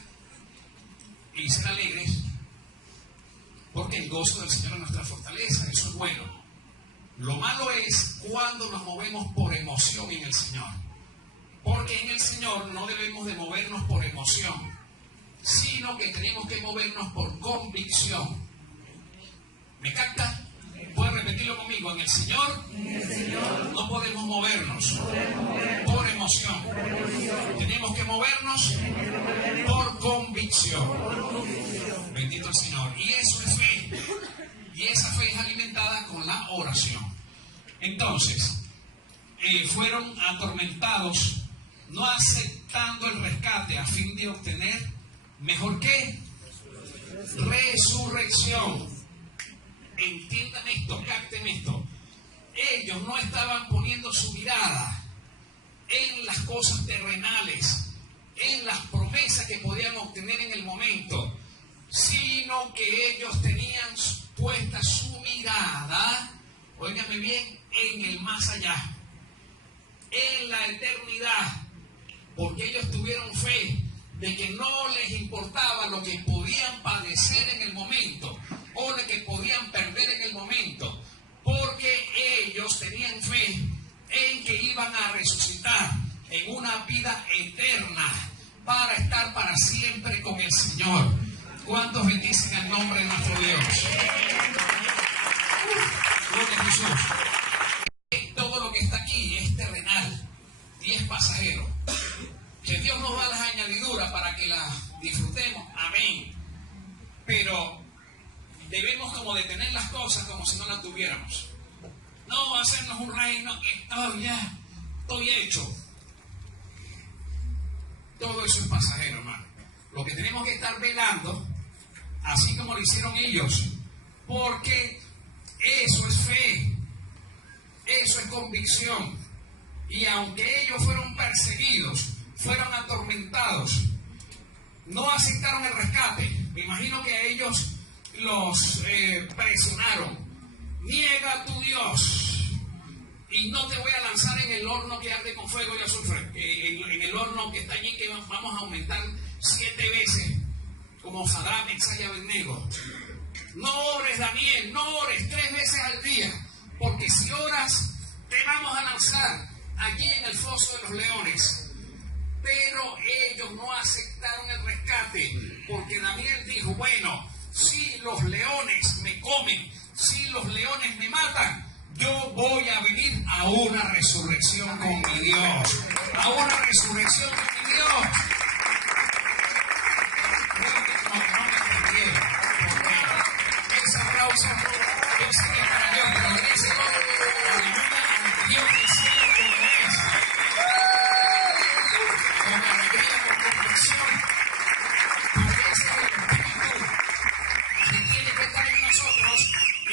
y ser alegres, porque el gozo del Señor es nuestra fortaleza, eso es bueno. Lo malo es cuando nos movemos por emoción en el Señor, porque en el Señor no debemos de movernos por emoción, sino que tenemos que movernos por convicción. ¿Me capta? ¿Puedes repetirlo conmigo? En el Señor no podemos movernos por emoción. Tenemos que movernos por convicción. Bendito el Señor. Y eso es fe. Y esa fe es alimentada con la oración. Entonces, fueron atormentados, no aceptando el rescate a fin de obtener, ¿mejor qué? Resurrección. Entiendan esto, capten esto. Ellos no estaban poniendo su mirada en las cosas terrenales, en las promesas que podían obtener en el momento, sino que ellos tenían puesta su mirada, óigame bien, en el más allá, en la eternidad, porque ellos tuvieron fe de que no les importaba lo que podían padecer en el momento o lo que podían perder en el momento, porque ellos tenían fe en que iban a resucitar en una vida eterna para estar para siempre con el Señor. ¿Cuántos bendicen el nombre de nuestro Dios? Gloria a Jesús. Todo lo que está aquí es terrenal y es pasajero. Que Dios nos da las añadiduras para que las disfrutemos, amén. Pero debemos como detener las cosas como si no las tuviéramos. No hacernos un reino que ya estoy hecho. Todo eso es pasajero, hermano. Lo que tenemos que estar velando, así como lo hicieron ellos, porque eso es fe, eso es convicción. Y aunque ellos fueron perseguidos, fueron atormentados, no aceptaron el rescate. Me imagino que a ellos los presionaron. Niega a tu Dios y no te voy a lanzar en el horno que arde con fuego y azufre, en el horno que está allí, que vamos a aumentar 7 veces, como Sadrach, Mesach y Abednego. No ores, Daniel, no ores 3 veces al día, porque si oras te vamos a lanzar aquí en el foso de los leones. Pero ellos no aceptaron el rescate, porque Daniel dijo, bueno, si los leones me comen, si los leones me matan, yo voy a una resurrección con mi Dios. A una resurrección con mi Dios. No me entendieron. Ese aplauso yo sé que para Dios, pero ese Dios del cielo como es. Con alegría, con comprensión. Porque ese es el Espíritu que tiene que estar en nosotros.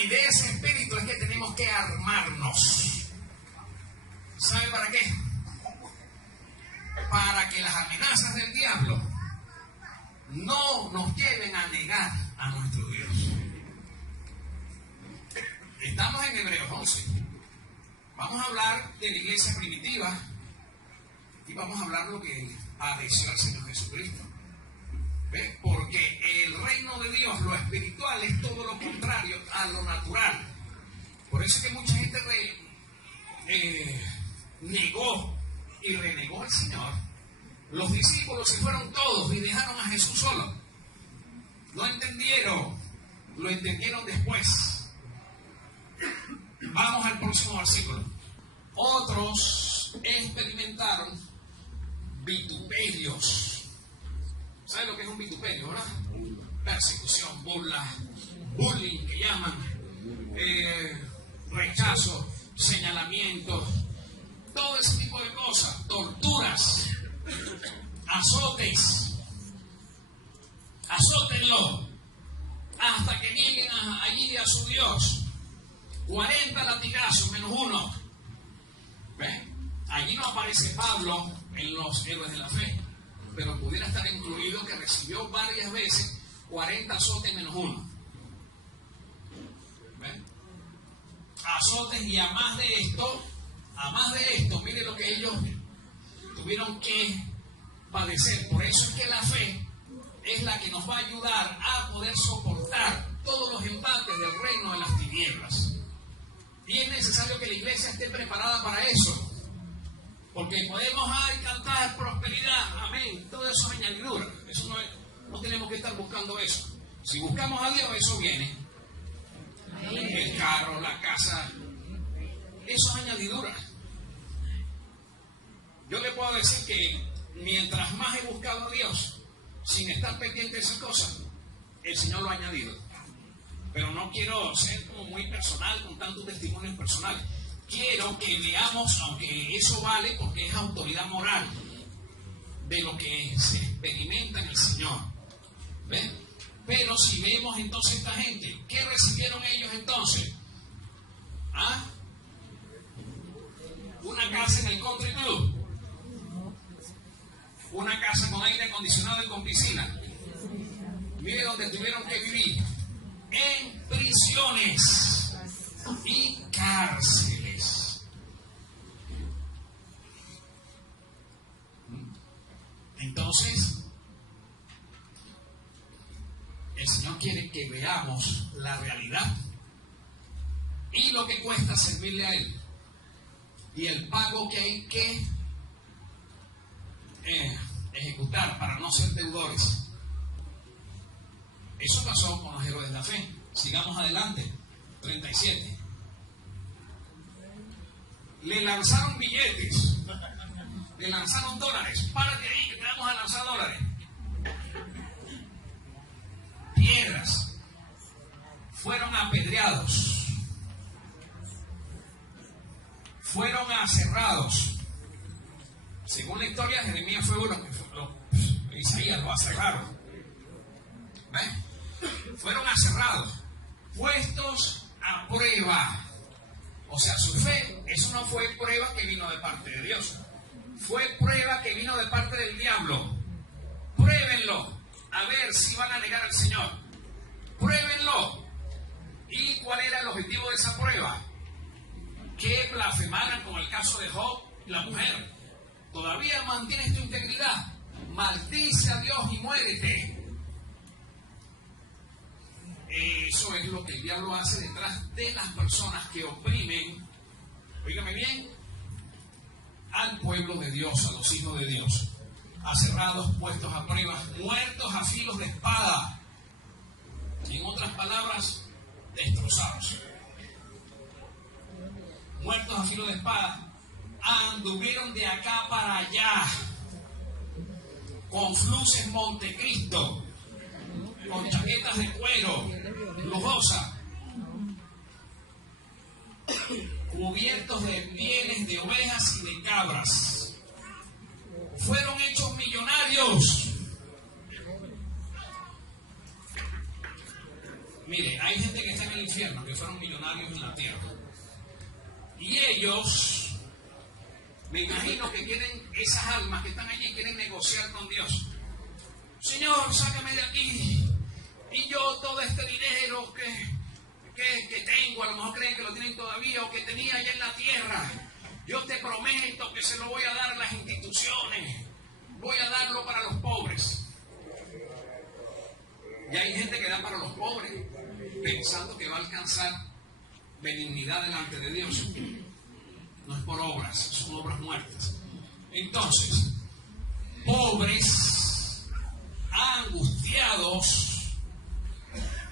Y de ese Espíritu es que tenemos que armarnos. ¿Sabe para qué? Para que las amenazas del diablo no nos lleven a negar a nuestro Dios. Estamos en Hebreos 11. Vamos a hablar de la iglesia primitiva y vamos a hablar lo que padeció el Señor Jesucristo. ¿Ve? Porque el reino de Dios, lo espiritual, es todo lo contrario a lo natural. Por eso es que mucha gente negó y renegó al Señor. Los discípulos se fueron todos y dejaron a Jesús solo. No entendieron, lo entendieron después. Vamos al próximo versículo. Otros experimentaron vituperios. ¿Sabe lo que es un vituperio, verdad? Persecución, burla, bullying que llaman, rechazo, señalamiento, todo ese tipo de cosas, torturas, azotes, azótenlo hasta que lleguen allí a su Dios. 40 latigazos menos uno. ¿Ven? Allí no aparece Pablo en los héroes de la fe, pero pudiera estar incluido que recibió varias veces 40 azotes menos uno. ¿Ven? Azotes, y a más de esto, mire lo que ellos tuvieron que padecer. Por eso es que la fe es la que nos va a ayudar a poder soportar todos los embates del reino de las tinieblas. Y es necesario que la iglesia esté preparada para eso. Porque podemos cantar prosperidad, amén, todo eso es añadidura. Eso no tenemos que estar buscando eso. Si buscamos a Dios, eso viene. El carro, la casa, eso es añadidura. Yo le puedo decir que mientras más he buscado a Dios, sin estar pendiente de esas cosas, el Señor lo ha añadido. Pero no quiero ser como muy personal, con tantos testimonios personales. Quiero que veamos, aunque eso vale porque es autoridad moral de lo que se experimenta en el Señor. ¿Ven? Pero si vemos entonces esta gente, ¿qué recibieron ellos entonces? ¿Ah? Una casa en el country club, una casa con aire acondicionado y con piscina. Mire donde tuvieron que vivir, en prisiones y cárceles. Entonces, el Señor quiere que veamos la realidad y lo que cuesta servirle a Él y el pago que hay que ejecutar para no ser deudores. Eso pasó con los héroes de la fe. Sigamos adelante. 37. Le lanzaron billetes, le lanzaron dólares. Párate ahí que te vamos a lanzar dólares. Piedras. Fueron apedreados, fueron aserrados. Según la historia, Jeremías fue uno que Isaías lo aserraron. ¿Ven? Fueron aserrados, puestos a prueba. O sea, su fe, eso no fue prueba que vino de parte de Dios, fue prueba que vino de parte del diablo. Pruébenlo, a ver si van a negar al Señor. Pruébenlo. ¿Y cuál era el objetivo de esa prueba? Que blasfemaran, como el caso de Job, la mujer. Todavía mantienes tu integridad, maldice a Dios y muérete. Eso es lo que el diablo hace detrás de las personas que oprimen, oígame bien, al pueblo de Dios, a los hijos de Dios. Aserrados, puestos a prueba, muertos a filos de espada. En otras palabras, destrozados. muertos a filo de espada, anduvieron de acá para allá, con fluces Montecristo, con chaquetas de cuero, lujosas, cubiertos de pieles de ovejas y de cabras. Fueron hechos millonarios. Mire, hay gente que está en el infierno, que fueron millonarios en la tierra. Y ellos, me imagino que quieren, esas almas que están allí, quieren negociar con Dios. Señor, sácame de aquí. Y yo todo este dinero que tengo, a lo mejor creen que lo tienen todavía, o que tenía allá en la tierra, yo te prometo que se lo voy a dar a las instituciones. Voy a darlo para los pobres. Y hay gente que da para los pobres, pensando que va a alcanzar benignidad delante de Dios. No es por obras, son obras muertas. Entonces, pobres, angustiados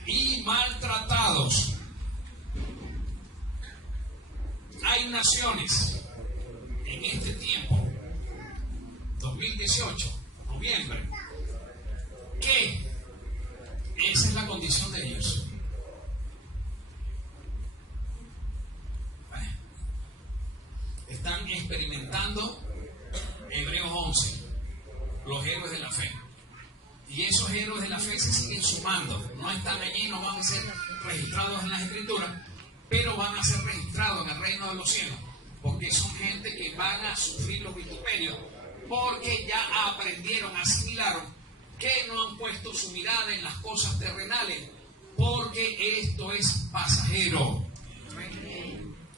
y maltratados. Hay naciones en este tiempo, 2018, noviembre, que esa es la condición de ellos. Están experimentando Hebreos 11, los héroes de la fe. Y esos héroes de la fe se siguen sumando. No están allí, no van a ser registrados en las escrituras, pero van a ser registrados en el reino de los cielos. Porque son gente que van a sufrir los vituperios, porque ya aprendieron, asimilaron, que no han puesto su mirada en las cosas terrenales, porque esto es pasajero.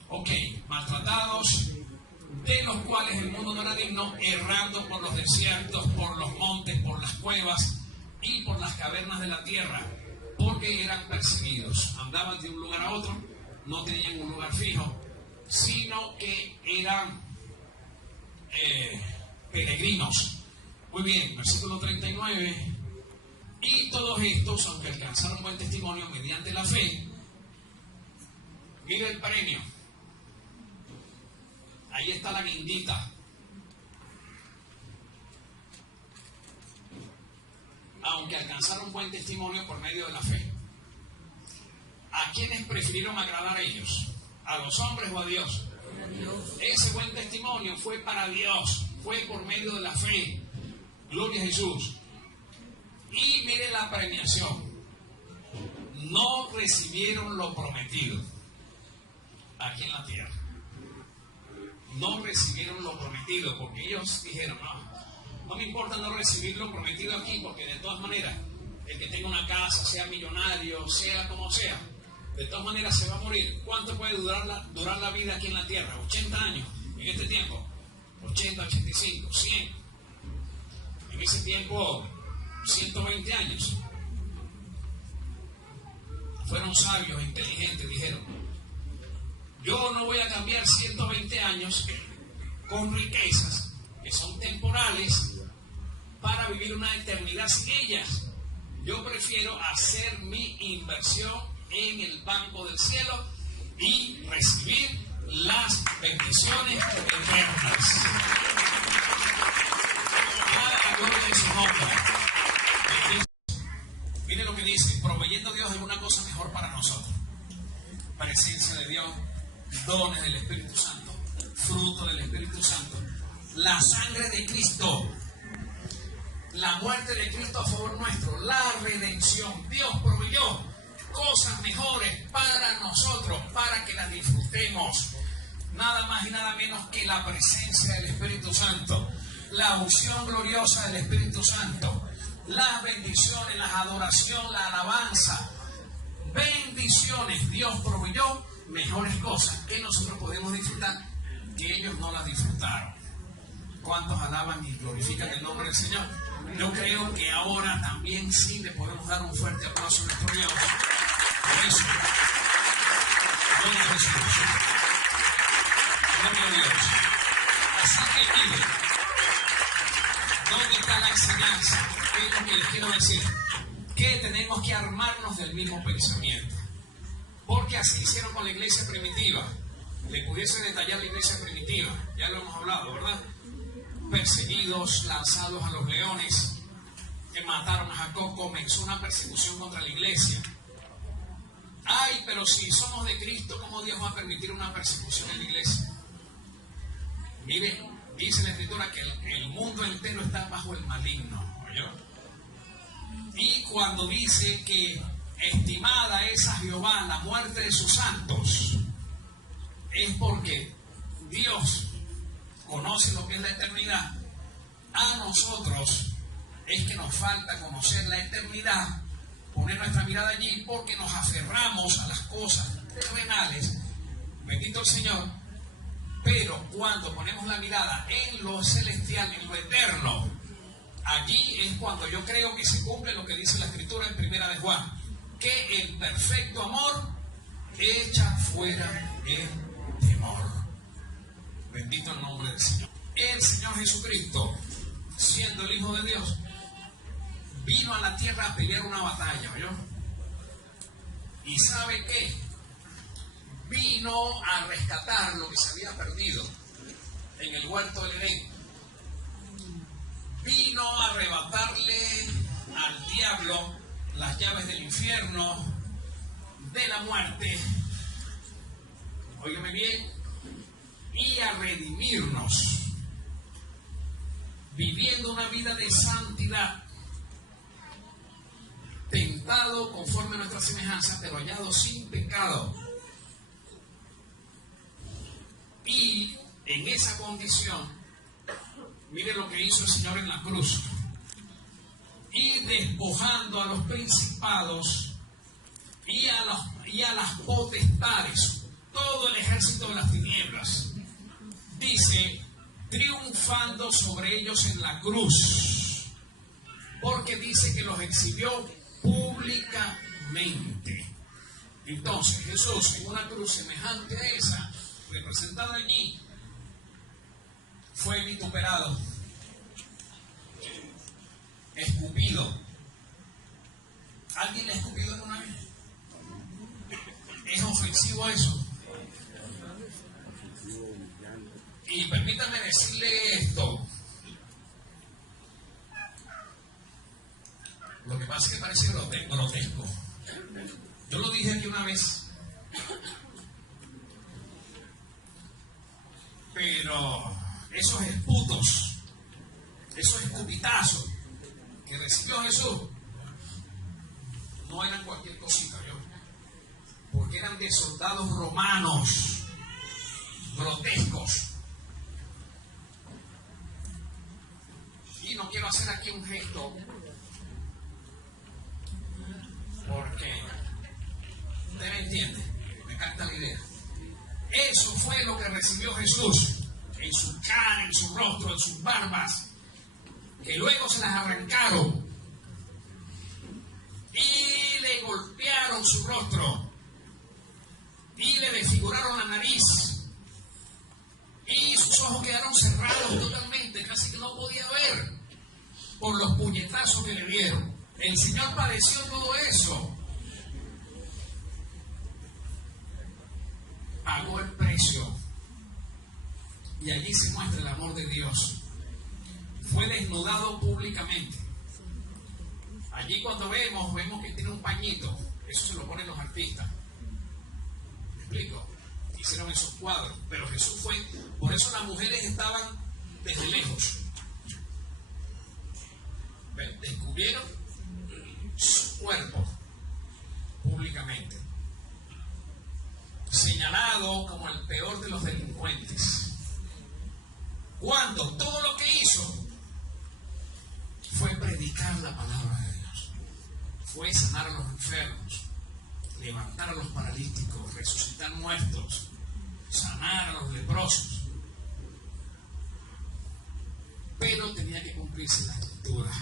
Ok, maltratados, de los cuales el mundo no era digno, errando por los desiertos, por los montes, por las cuevas y por las cavernas de la tierra, porque eran perseguidos. Andaban de un lugar a otro, no tenían un lugar fijo, sino que eran peregrinos. Muy bien, versículo 39. Y todos estos, aunque alcanzaron buen testimonio mediante la fe, mira el premio. Ahí está la guindita. Aunque alcanzaron buen testimonio por medio de la fe. ¿A quiénes prefirieron agradar a ellos? ¿A los hombres o a Dios? Ese buen testimonio fue para Dios, fue por medio de la fe. Gloria a Jesús. Y mire la premiación. No recibieron lo prometido aquí en la tierra. No recibieron lo prometido, porque ellos dijeron, no me importa no recibir lo prometido aquí, porque de todas maneras, el que tenga una casa, sea millonario, sea como sea, de todas maneras se va a morir. ¿Cuánto puede durar la vida aquí en la tierra? 80 años, en este tiempo, 80, 85, 100. En ese tiempo, 120 años. Fueron sabios e inteligentes, dijeron, yo no voy a cambiar 120 años con riquezas que son temporales para vivir una eternidad sin ellas. Yo prefiero hacer mi inversión en el banco del cielo y recibir las bendiciones eternas. Cada gloria de su nombre. Mire lo que dice, proveyendo Dios alguna cosa mejor para nosotros. Presencia de Dios, dones del Espíritu Santo, fruto del Espíritu Santo, la sangre de Cristo, la muerte de Cristo a favor nuestro, la redención. Dios proveyó cosas mejores para nosotros, para que las disfrutemos. Nada más y nada menos que la presencia del Espíritu Santo, la unción gloriosa del Espíritu Santo, las bendiciones, la adoración, la alabanza. Bendiciones. Dios proveyó mejores cosas que nosotros podemos disfrutar, que ellos no las disfrutaron. ¿Cuántos alaban y glorifican el nombre del Señor? Yo creo que ahora también sí le podemos dar un fuerte aplauso a nuestro Dios. Por eso, gloria a Jesús. Gloria a Dios. Así que mire, ¿dónde está la enseñanza? ¿Qué es lo que les quiero decir? Que tenemos que armarnos del mismo pensamiento. Porque así hicieron con la iglesia primitiva. le pudiese detallar la iglesia primitiva, ya lo hemos hablado, ¿verdad? Perseguidos, lanzados a los leones, que mataron a Jacob, comenzó una persecución contra la iglesia. Ay, pero si somos de Cristo, ¿cómo Dios va a permitir una persecución en la iglesia? Mire, dice la Escritura que el mundo entero está bajo el maligno, ¿oyó? Y cuando dice que estimada es a Jehová la muerte de sus santos, es porque Dios conoce lo que es la eternidad. A nosotros es que nos falta conocer la eternidad, poner nuestra mirada allí, porque nos aferramos a las cosas terrenales, bendito el Señor, pero cuando ponemos la mirada en lo celestial, en lo eterno, allí es cuando yo creo que se cumple lo que dice la Escritura en Primera de Juan, que el perfecto amor echa fuera el temor. Bendito el nombre del Señor. El Señor Jesucristo, siendo el Hijo de Dios, vino a la tierra a pelear una batalla, ¿oyó? ¿Y sabe qué? Vino a rescatar lo que se había perdido en el huerto del Edén. Vino a arrebatarle al diablo las llaves del infierno, de la muerte, óigame bien, y a redimirnos, viviendo una vida de santidad, tentado conforme a nuestra semejanza, pero hallado sin pecado. Y en esa condición, mire lo que hizo el Señor en la cruz. Y despojando a los principados y a las potestades, todo el ejército de las tinieblas, dice, triunfando sobre ellos en la cruz, porque dice que los exhibió públicamente. Entonces Jesús, en una cruz semejante a esa, representada allí, fue vituperado, escupido. ¿Alguien le ha escupido alguna vez? ¿Es ofensivo eso? Y permítame decirle esto. Lo que pasa es que parece grotesco. Yo lo dije aquí una vez. Pero esos esputos, esos escupitazos que recibió Jesús, no eran cualquier cosita, porque eran de soldados romanos, grotescos. Y no quiero hacer aquí un gesto, porque usted me entiende, me encanta la idea. Eso fue lo que recibió Jesús en su cara, en su rostro, en sus barbas, que luego se las arrancaron y le golpearon su rostro y le desfiguraron la nariz y sus ojos quedaron cerrados totalmente, casi que no podía ver por los puñetazos que le dieron. El Señor padeció todo eso, pagó el precio, y allí se muestra el amor de Dios. Fue desnudado públicamente. Allí cuando vemos que tiene un pañito, eso se lo ponen los artistas. ¿Me explico? Hicieron esos cuadros, pero Jesús fue, por eso las mujeres estaban desde lejos. Descubrieron su cuerpo públicamente, señalado como el peor de los delincuentes, cuando todo lo que hizo fue predicar la palabra de Dios, fue sanar a los enfermos, levantar a los paralíticos, resucitar muertos, sanar a los leprosos. Pero tenía que cumplirse la Escritura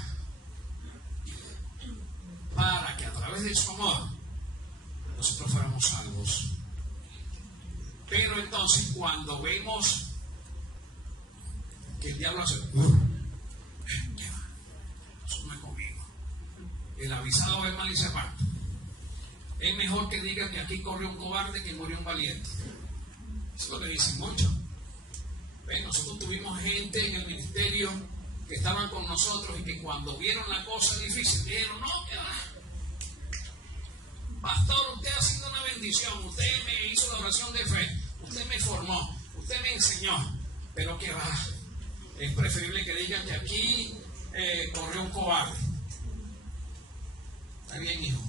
para que a través de su amor nosotros fuéramos salvos. Pero entonces cuando vemos que el diablo hace, eso no es conmigo, el avisado ve mal y se aparta. Es mejor que diga que aquí corrió un cobarde que murió un valiente. Eso es lo que dicen muchos. Nosotros tuvimos gente en el ministerio que estaban con nosotros y que cuando vieron la cosa difícil dijeron, no, que va. Pastor, usted ha sido una bendición, usted me hizo la oración de fe, usted me formó, usted me enseñó, pero que va. Es preferible que digan que aquí corrió un cobarde. Está bien, hijo.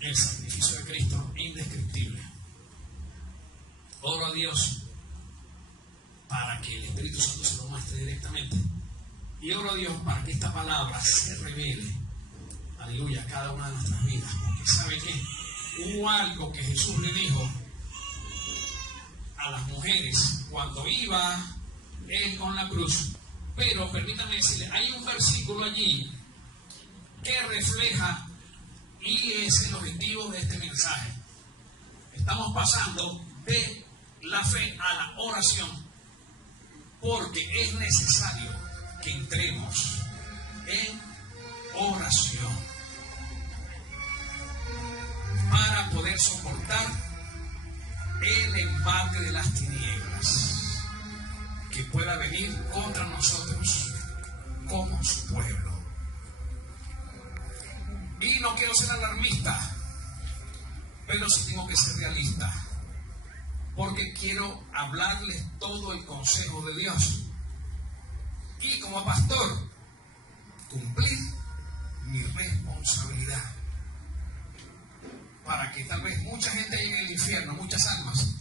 El sacrificio de Cristo, indescriptible. Oro a Dios para que el Espíritu Santo se lo muestre directamente. Y oro a Dios para que esta palabra se revele, aleluya, a cada una de nuestras vidas. Porque sabe que hubo algo que Jesús le dijo a las mujeres cuando iba él con la cruz. Pero permítanme decirle, hay un versículo allí que refleja, y es el objetivo de este mensaje. Estamos pasando de la fe a la oración, porque es necesario que entremos en oración para poder soportar el embate de las tinieblas que pueda venir contra nosotros como su pueblo. Y no quiero ser alarmista, pero sí tengo que ser realista, porque quiero hablarles todo el consejo de Dios. Y como pastor, cumplir mi responsabilidad. Para que tal vez mucha gente llegue en el infierno, muchas almas,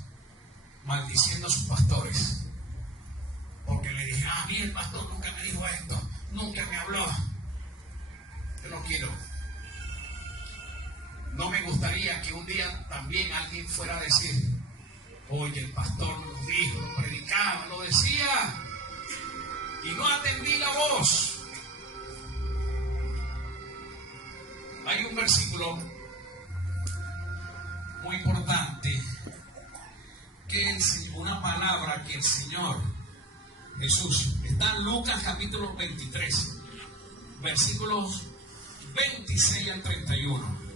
maldiciendo a sus pastores. Porque le dije, a mí el pastor nunca me dijo esto, nunca me habló. Yo no quiero. No me gustaría que un día también alguien fuera a decir, oye, el pastor nos dijo, lo predicaba, lo decía, y no atendí la voz. Hay un versículo muy importante, que es una palabra que el Señor Jesús, está en Lucas capítulo 23, versículos 26 al 31.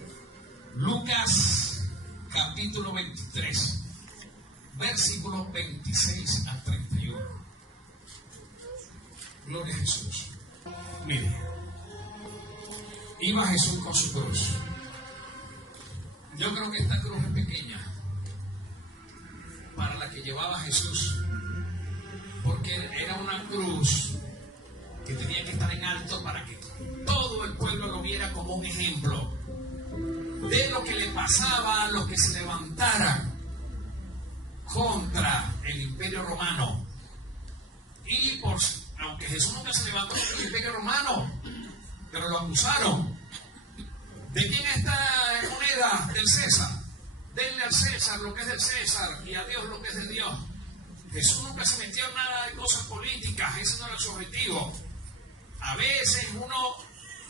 Lucas capítulo 23, versículos 26 al 31. Gloria a Jesús. Mire, iba Jesús con su cruz. Yo creo que esta cruz es pequeña para la que llevaba Jesús, porque era una cruz que tenía que estar en alto para que todo el pueblo lo viera como un ejemplo de lo que le pasaba a los que se levantaran contra el Imperio Romano. Y aunque Jesús nunca se levantó contra el Imperio Romano, pero lo acusaron. ¿De quién es esta moneda? Del César. Denle al César lo que es del César y a Dios lo que es de Dios. Jesús nunca se metió en nada de cosas políticas, ese no era su objetivo. A veces uno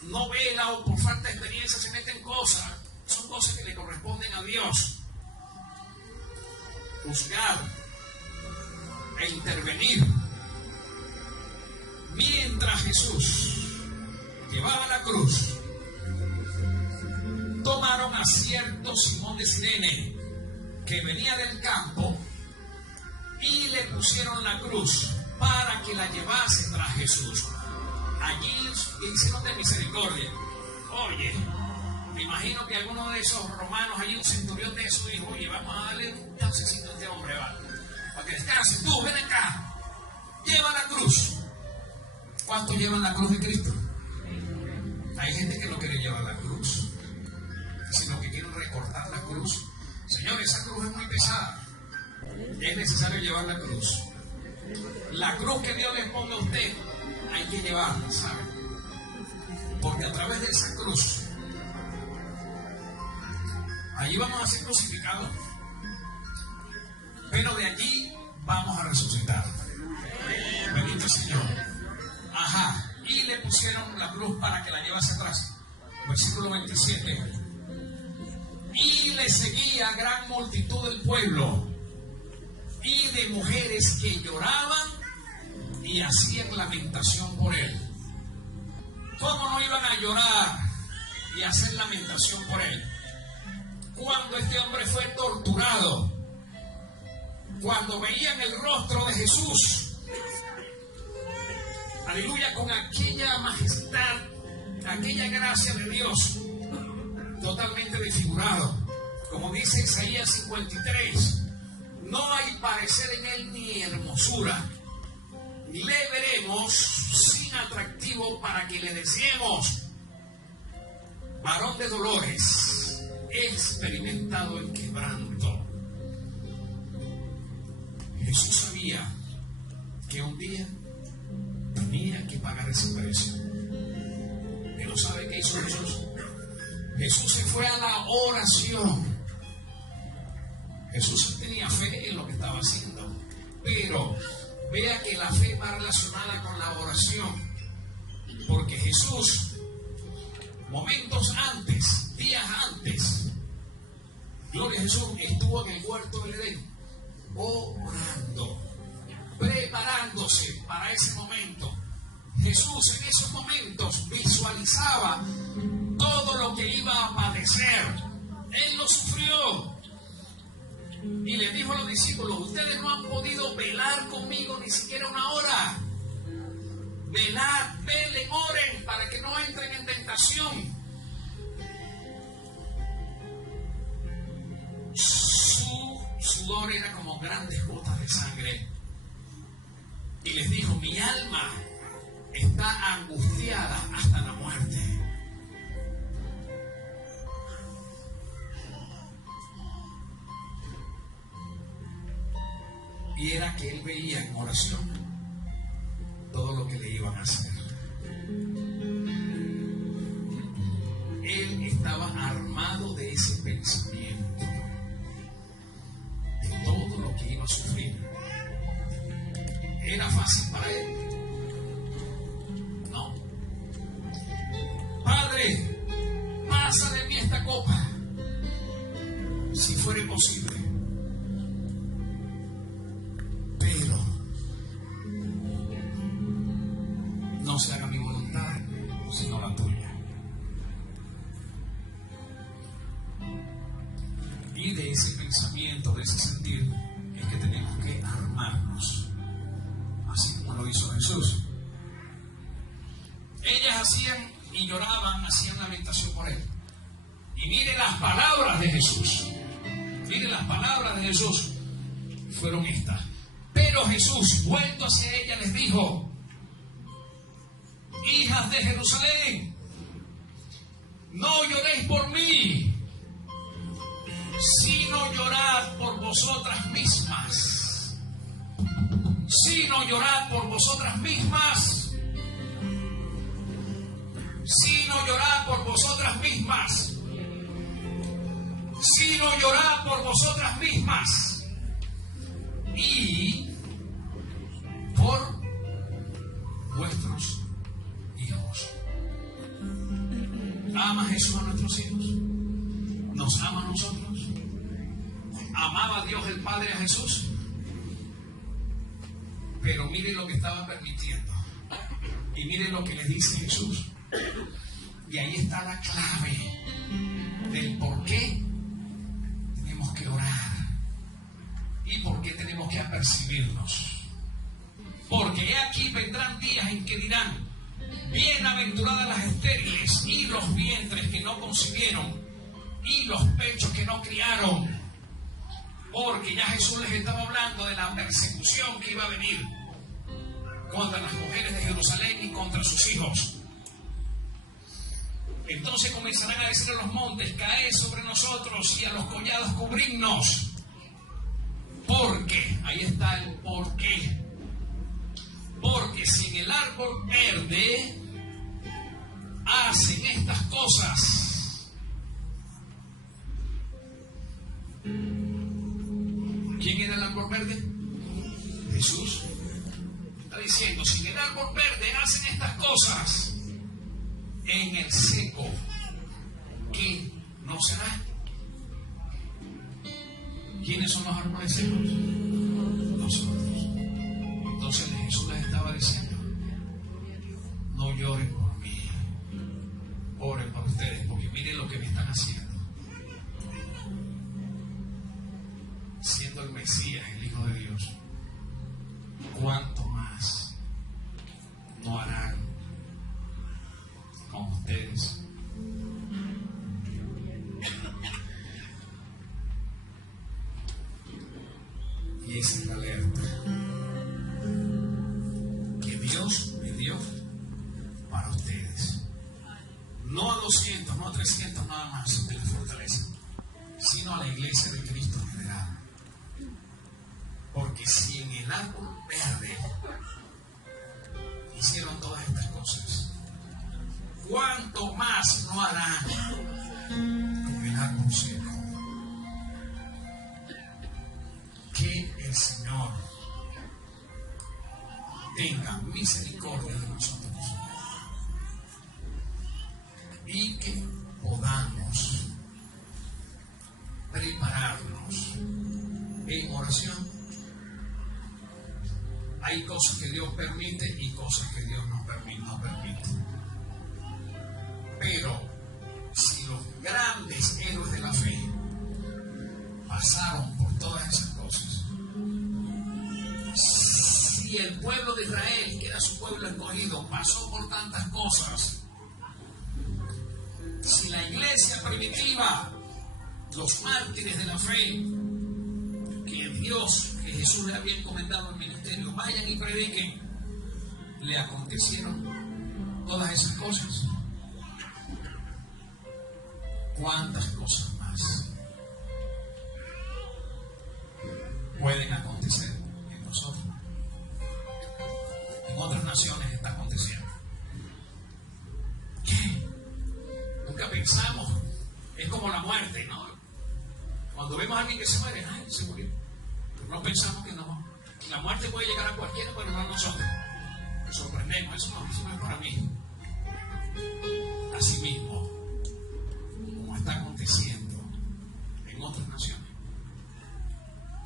no vela o por falta de experiencia se mete en cosas. Son cosas que le corresponden a Dios. Juzgar e intervenir. Mientras Jesús llevaba la cruz, tomaron a cierto Simón de Cirene, que venía del campo, y le pusieron la cruz para que la llevase tras Jesús. Allí hicieron de misericordia. Oye, me imagino que alguno de esos romanos, allí un centurión de eso, dijo, oye, vamos a darle un chancecito a este hombre, ¿vale? Para que descanse. Tú, ven acá, lleva la cruz. ¿Cuántos llevan la cruz de Cristo? Hay gente que no quiere llevar la cruz, sino que quieren recortar la cruz. Señor, esa cruz es muy pesada. Es necesario llevar la cruz. La cruz que Dios le ponga a usted, hay que llevarla, ¿sabe? Porque a través de esa cruz, allí vamos a ser crucificados, pero de allí vamos a resucitar. Bendito Señor. Ajá. Y le pusieron la cruz para que la llevase atrás. Versículo 27. Y le seguía gran multitud del pueblo y de mujeres que lloraban y hacían lamentación por él. ¿Cómo no iban a llorar y hacer lamentación por él? Cuando este hombre fue torturado, cuando veían el rostro de Jesús, aleluya, con aquella majestad, aquella gracia de Dios, totalmente desfigurado, como dice Isaías 53, no hay parecer en él ni hermosura, le veremos sin atractivo para que le deseemos. Varón de dolores, experimentado en quebranto. Jesús sabía que un día tenía que pagar ese precio. Pero ¿sabe qué hizo Jesús? Jesús se fue a la oración. Jesús tenía fe en lo que estaba haciendo, pero vea que la fe va relacionada con la oración, porque Jesús, momentos antes, días antes, gloria a Jesús, estuvo en el huerto del Edén, orando, preparándose para ese momento. Jesús en esos momentos visualizaba todo lo que iba a padecer. Él lo sufrió. Y le dijo a los discípulos: ustedes no han podido velar conmigo ni siquiera una hora. Velad, velen, oren para que no entren en tentación. Su sudor era como grandes gotas de sangre. Y les dijo: mi alma está angustiada hasta la muerte. Y era que él veía en oración todo lo que le iban a hacer. Él estaba armado de ese pensamiento, de todo lo que iba a sufrir. ¿Era fácil para él? No. Padre, pasa de mí esta copa, si fuere posible. No se haga mi voluntad, sino la tuya. Y de ese pensamiento, de ese sentir, es que tenemos que armarnos, así como lo hizo Jesús. Ellas hacían y lloraban, hacían lamentación por él. Y mire las palabras de Jesús. Mire las palabras de Jesús. Fueron estas. Pero Jesús, vuelto hacia ella, les dijo: hijas de Jerusalén, no lloréis por mí, sino llorad por vosotras mismas. Sino llorad por vosotras mismas. Sino llorad por vosotras mismas. Sino llorad por vosotras mismas. Y por vuestros hijos. ¿Ama Jesús a nuestros hijos? ¿Nos ama a nosotros? ¿Amaba Dios el Padre a Jesús? Pero mire lo que estaba permitiendo. Y mire lo que le dice Jesús. Y ahí está la clave del por qué tenemos que orar. Y por qué tenemos que apercibirnos. Porque aquí vendrán días en que dirán: bienaventuradas las estériles y los vientres que no concibieron y los pechos que no criaron. Porque ya Jesús les estaba hablando de la persecución que iba a venir contra las mujeres de Jerusalén y contra sus hijos. Entonces comenzarán a decir a los montes: caed sobre nosotros, y a los collados cubridnos. Porque, ahí está el por qué. Porque si en el árbol verde hacen estas cosas, ¿quién era el árbol verde? Jesús. Está diciendo: si en el árbol verde hacen estas cosas, en el seco, ¿qué no será? ¿Quiénes son los árboles secos? Nosotros. Entonces Jesús les estaba diciendo: no lloren por mí, Mesías, el Hijo de Dios, ¿cuánto más no harán con ustedes? Y esa es la alerta que Dios me dio para ustedes. No a 200, no a 300 nada más de la fortaleza, sino a la iglesia de Cristo en general. Porque si en el árbol verde hicieron todas estas cosas, ¿cuánto más no harán con el árbol seco? Que el Señor tenga misericordia de nosotros y que podamos prepararnos en oración. Hay cosas que Dios permite y cosas que Dios no permite. Pero si los grandes héroes de la fe pasaron por todas esas cosas, si el pueblo de Israel, que era su pueblo escogido, pasó por tantas cosas, si la iglesia primitiva, los mártires de la fe, que Dios, que Jesús le había encomendado al ministerio, vayan y prediquen, le acontecieron todas esas cosas, ¿cuántas cosas más pueden acontecer en nosotros? En otras naciones está aconteciendo. ¿Qué? Nunca pensamos, es como la muerte, ¿no? Cuando vemos a alguien que se muere, ¡ay, se murió! No pensamos que no. La muerte puede llegar a cualquiera, pero no a nosotros. Nos sorprendemos, eso no es para mí. Asimismo, como está aconteciendo en otras naciones,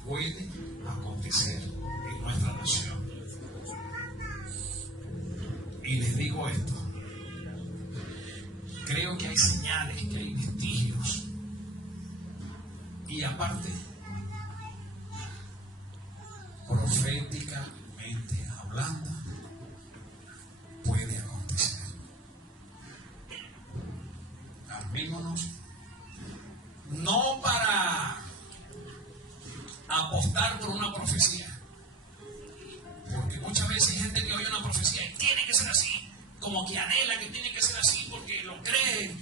puede acontecer en nuestra nación. Y les digo esto, creo que hay señales, que hay vestigios, y aparte, proféticamente hablando, puede acontecer. Armémonos, no para apostar por una profecía, porque muchas veces hay gente que oye una profecía y tiene que ser así, como que anhela que tiene que ser así porque lo cree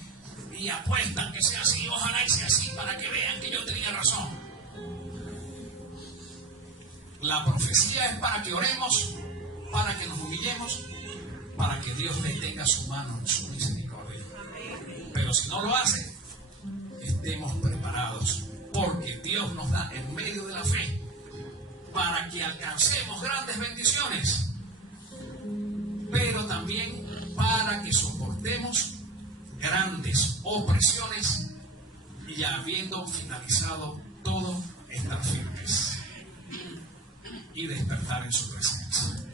y apuestan que sea así, ojalá y sea así para que vean que yo tenía razón. La profecía es para que oremos, para que nos humillemos, para que Dios le tenga su mano, su misericordia. Pero si no lo hace, estemos preparados, porque Dios nos da en medio de la fe para que alcancemos grandes bendiciones, pero también para que soportemos grandes opresiones y, habiendo finalizado todo, estar firmes y despertar en su presencia.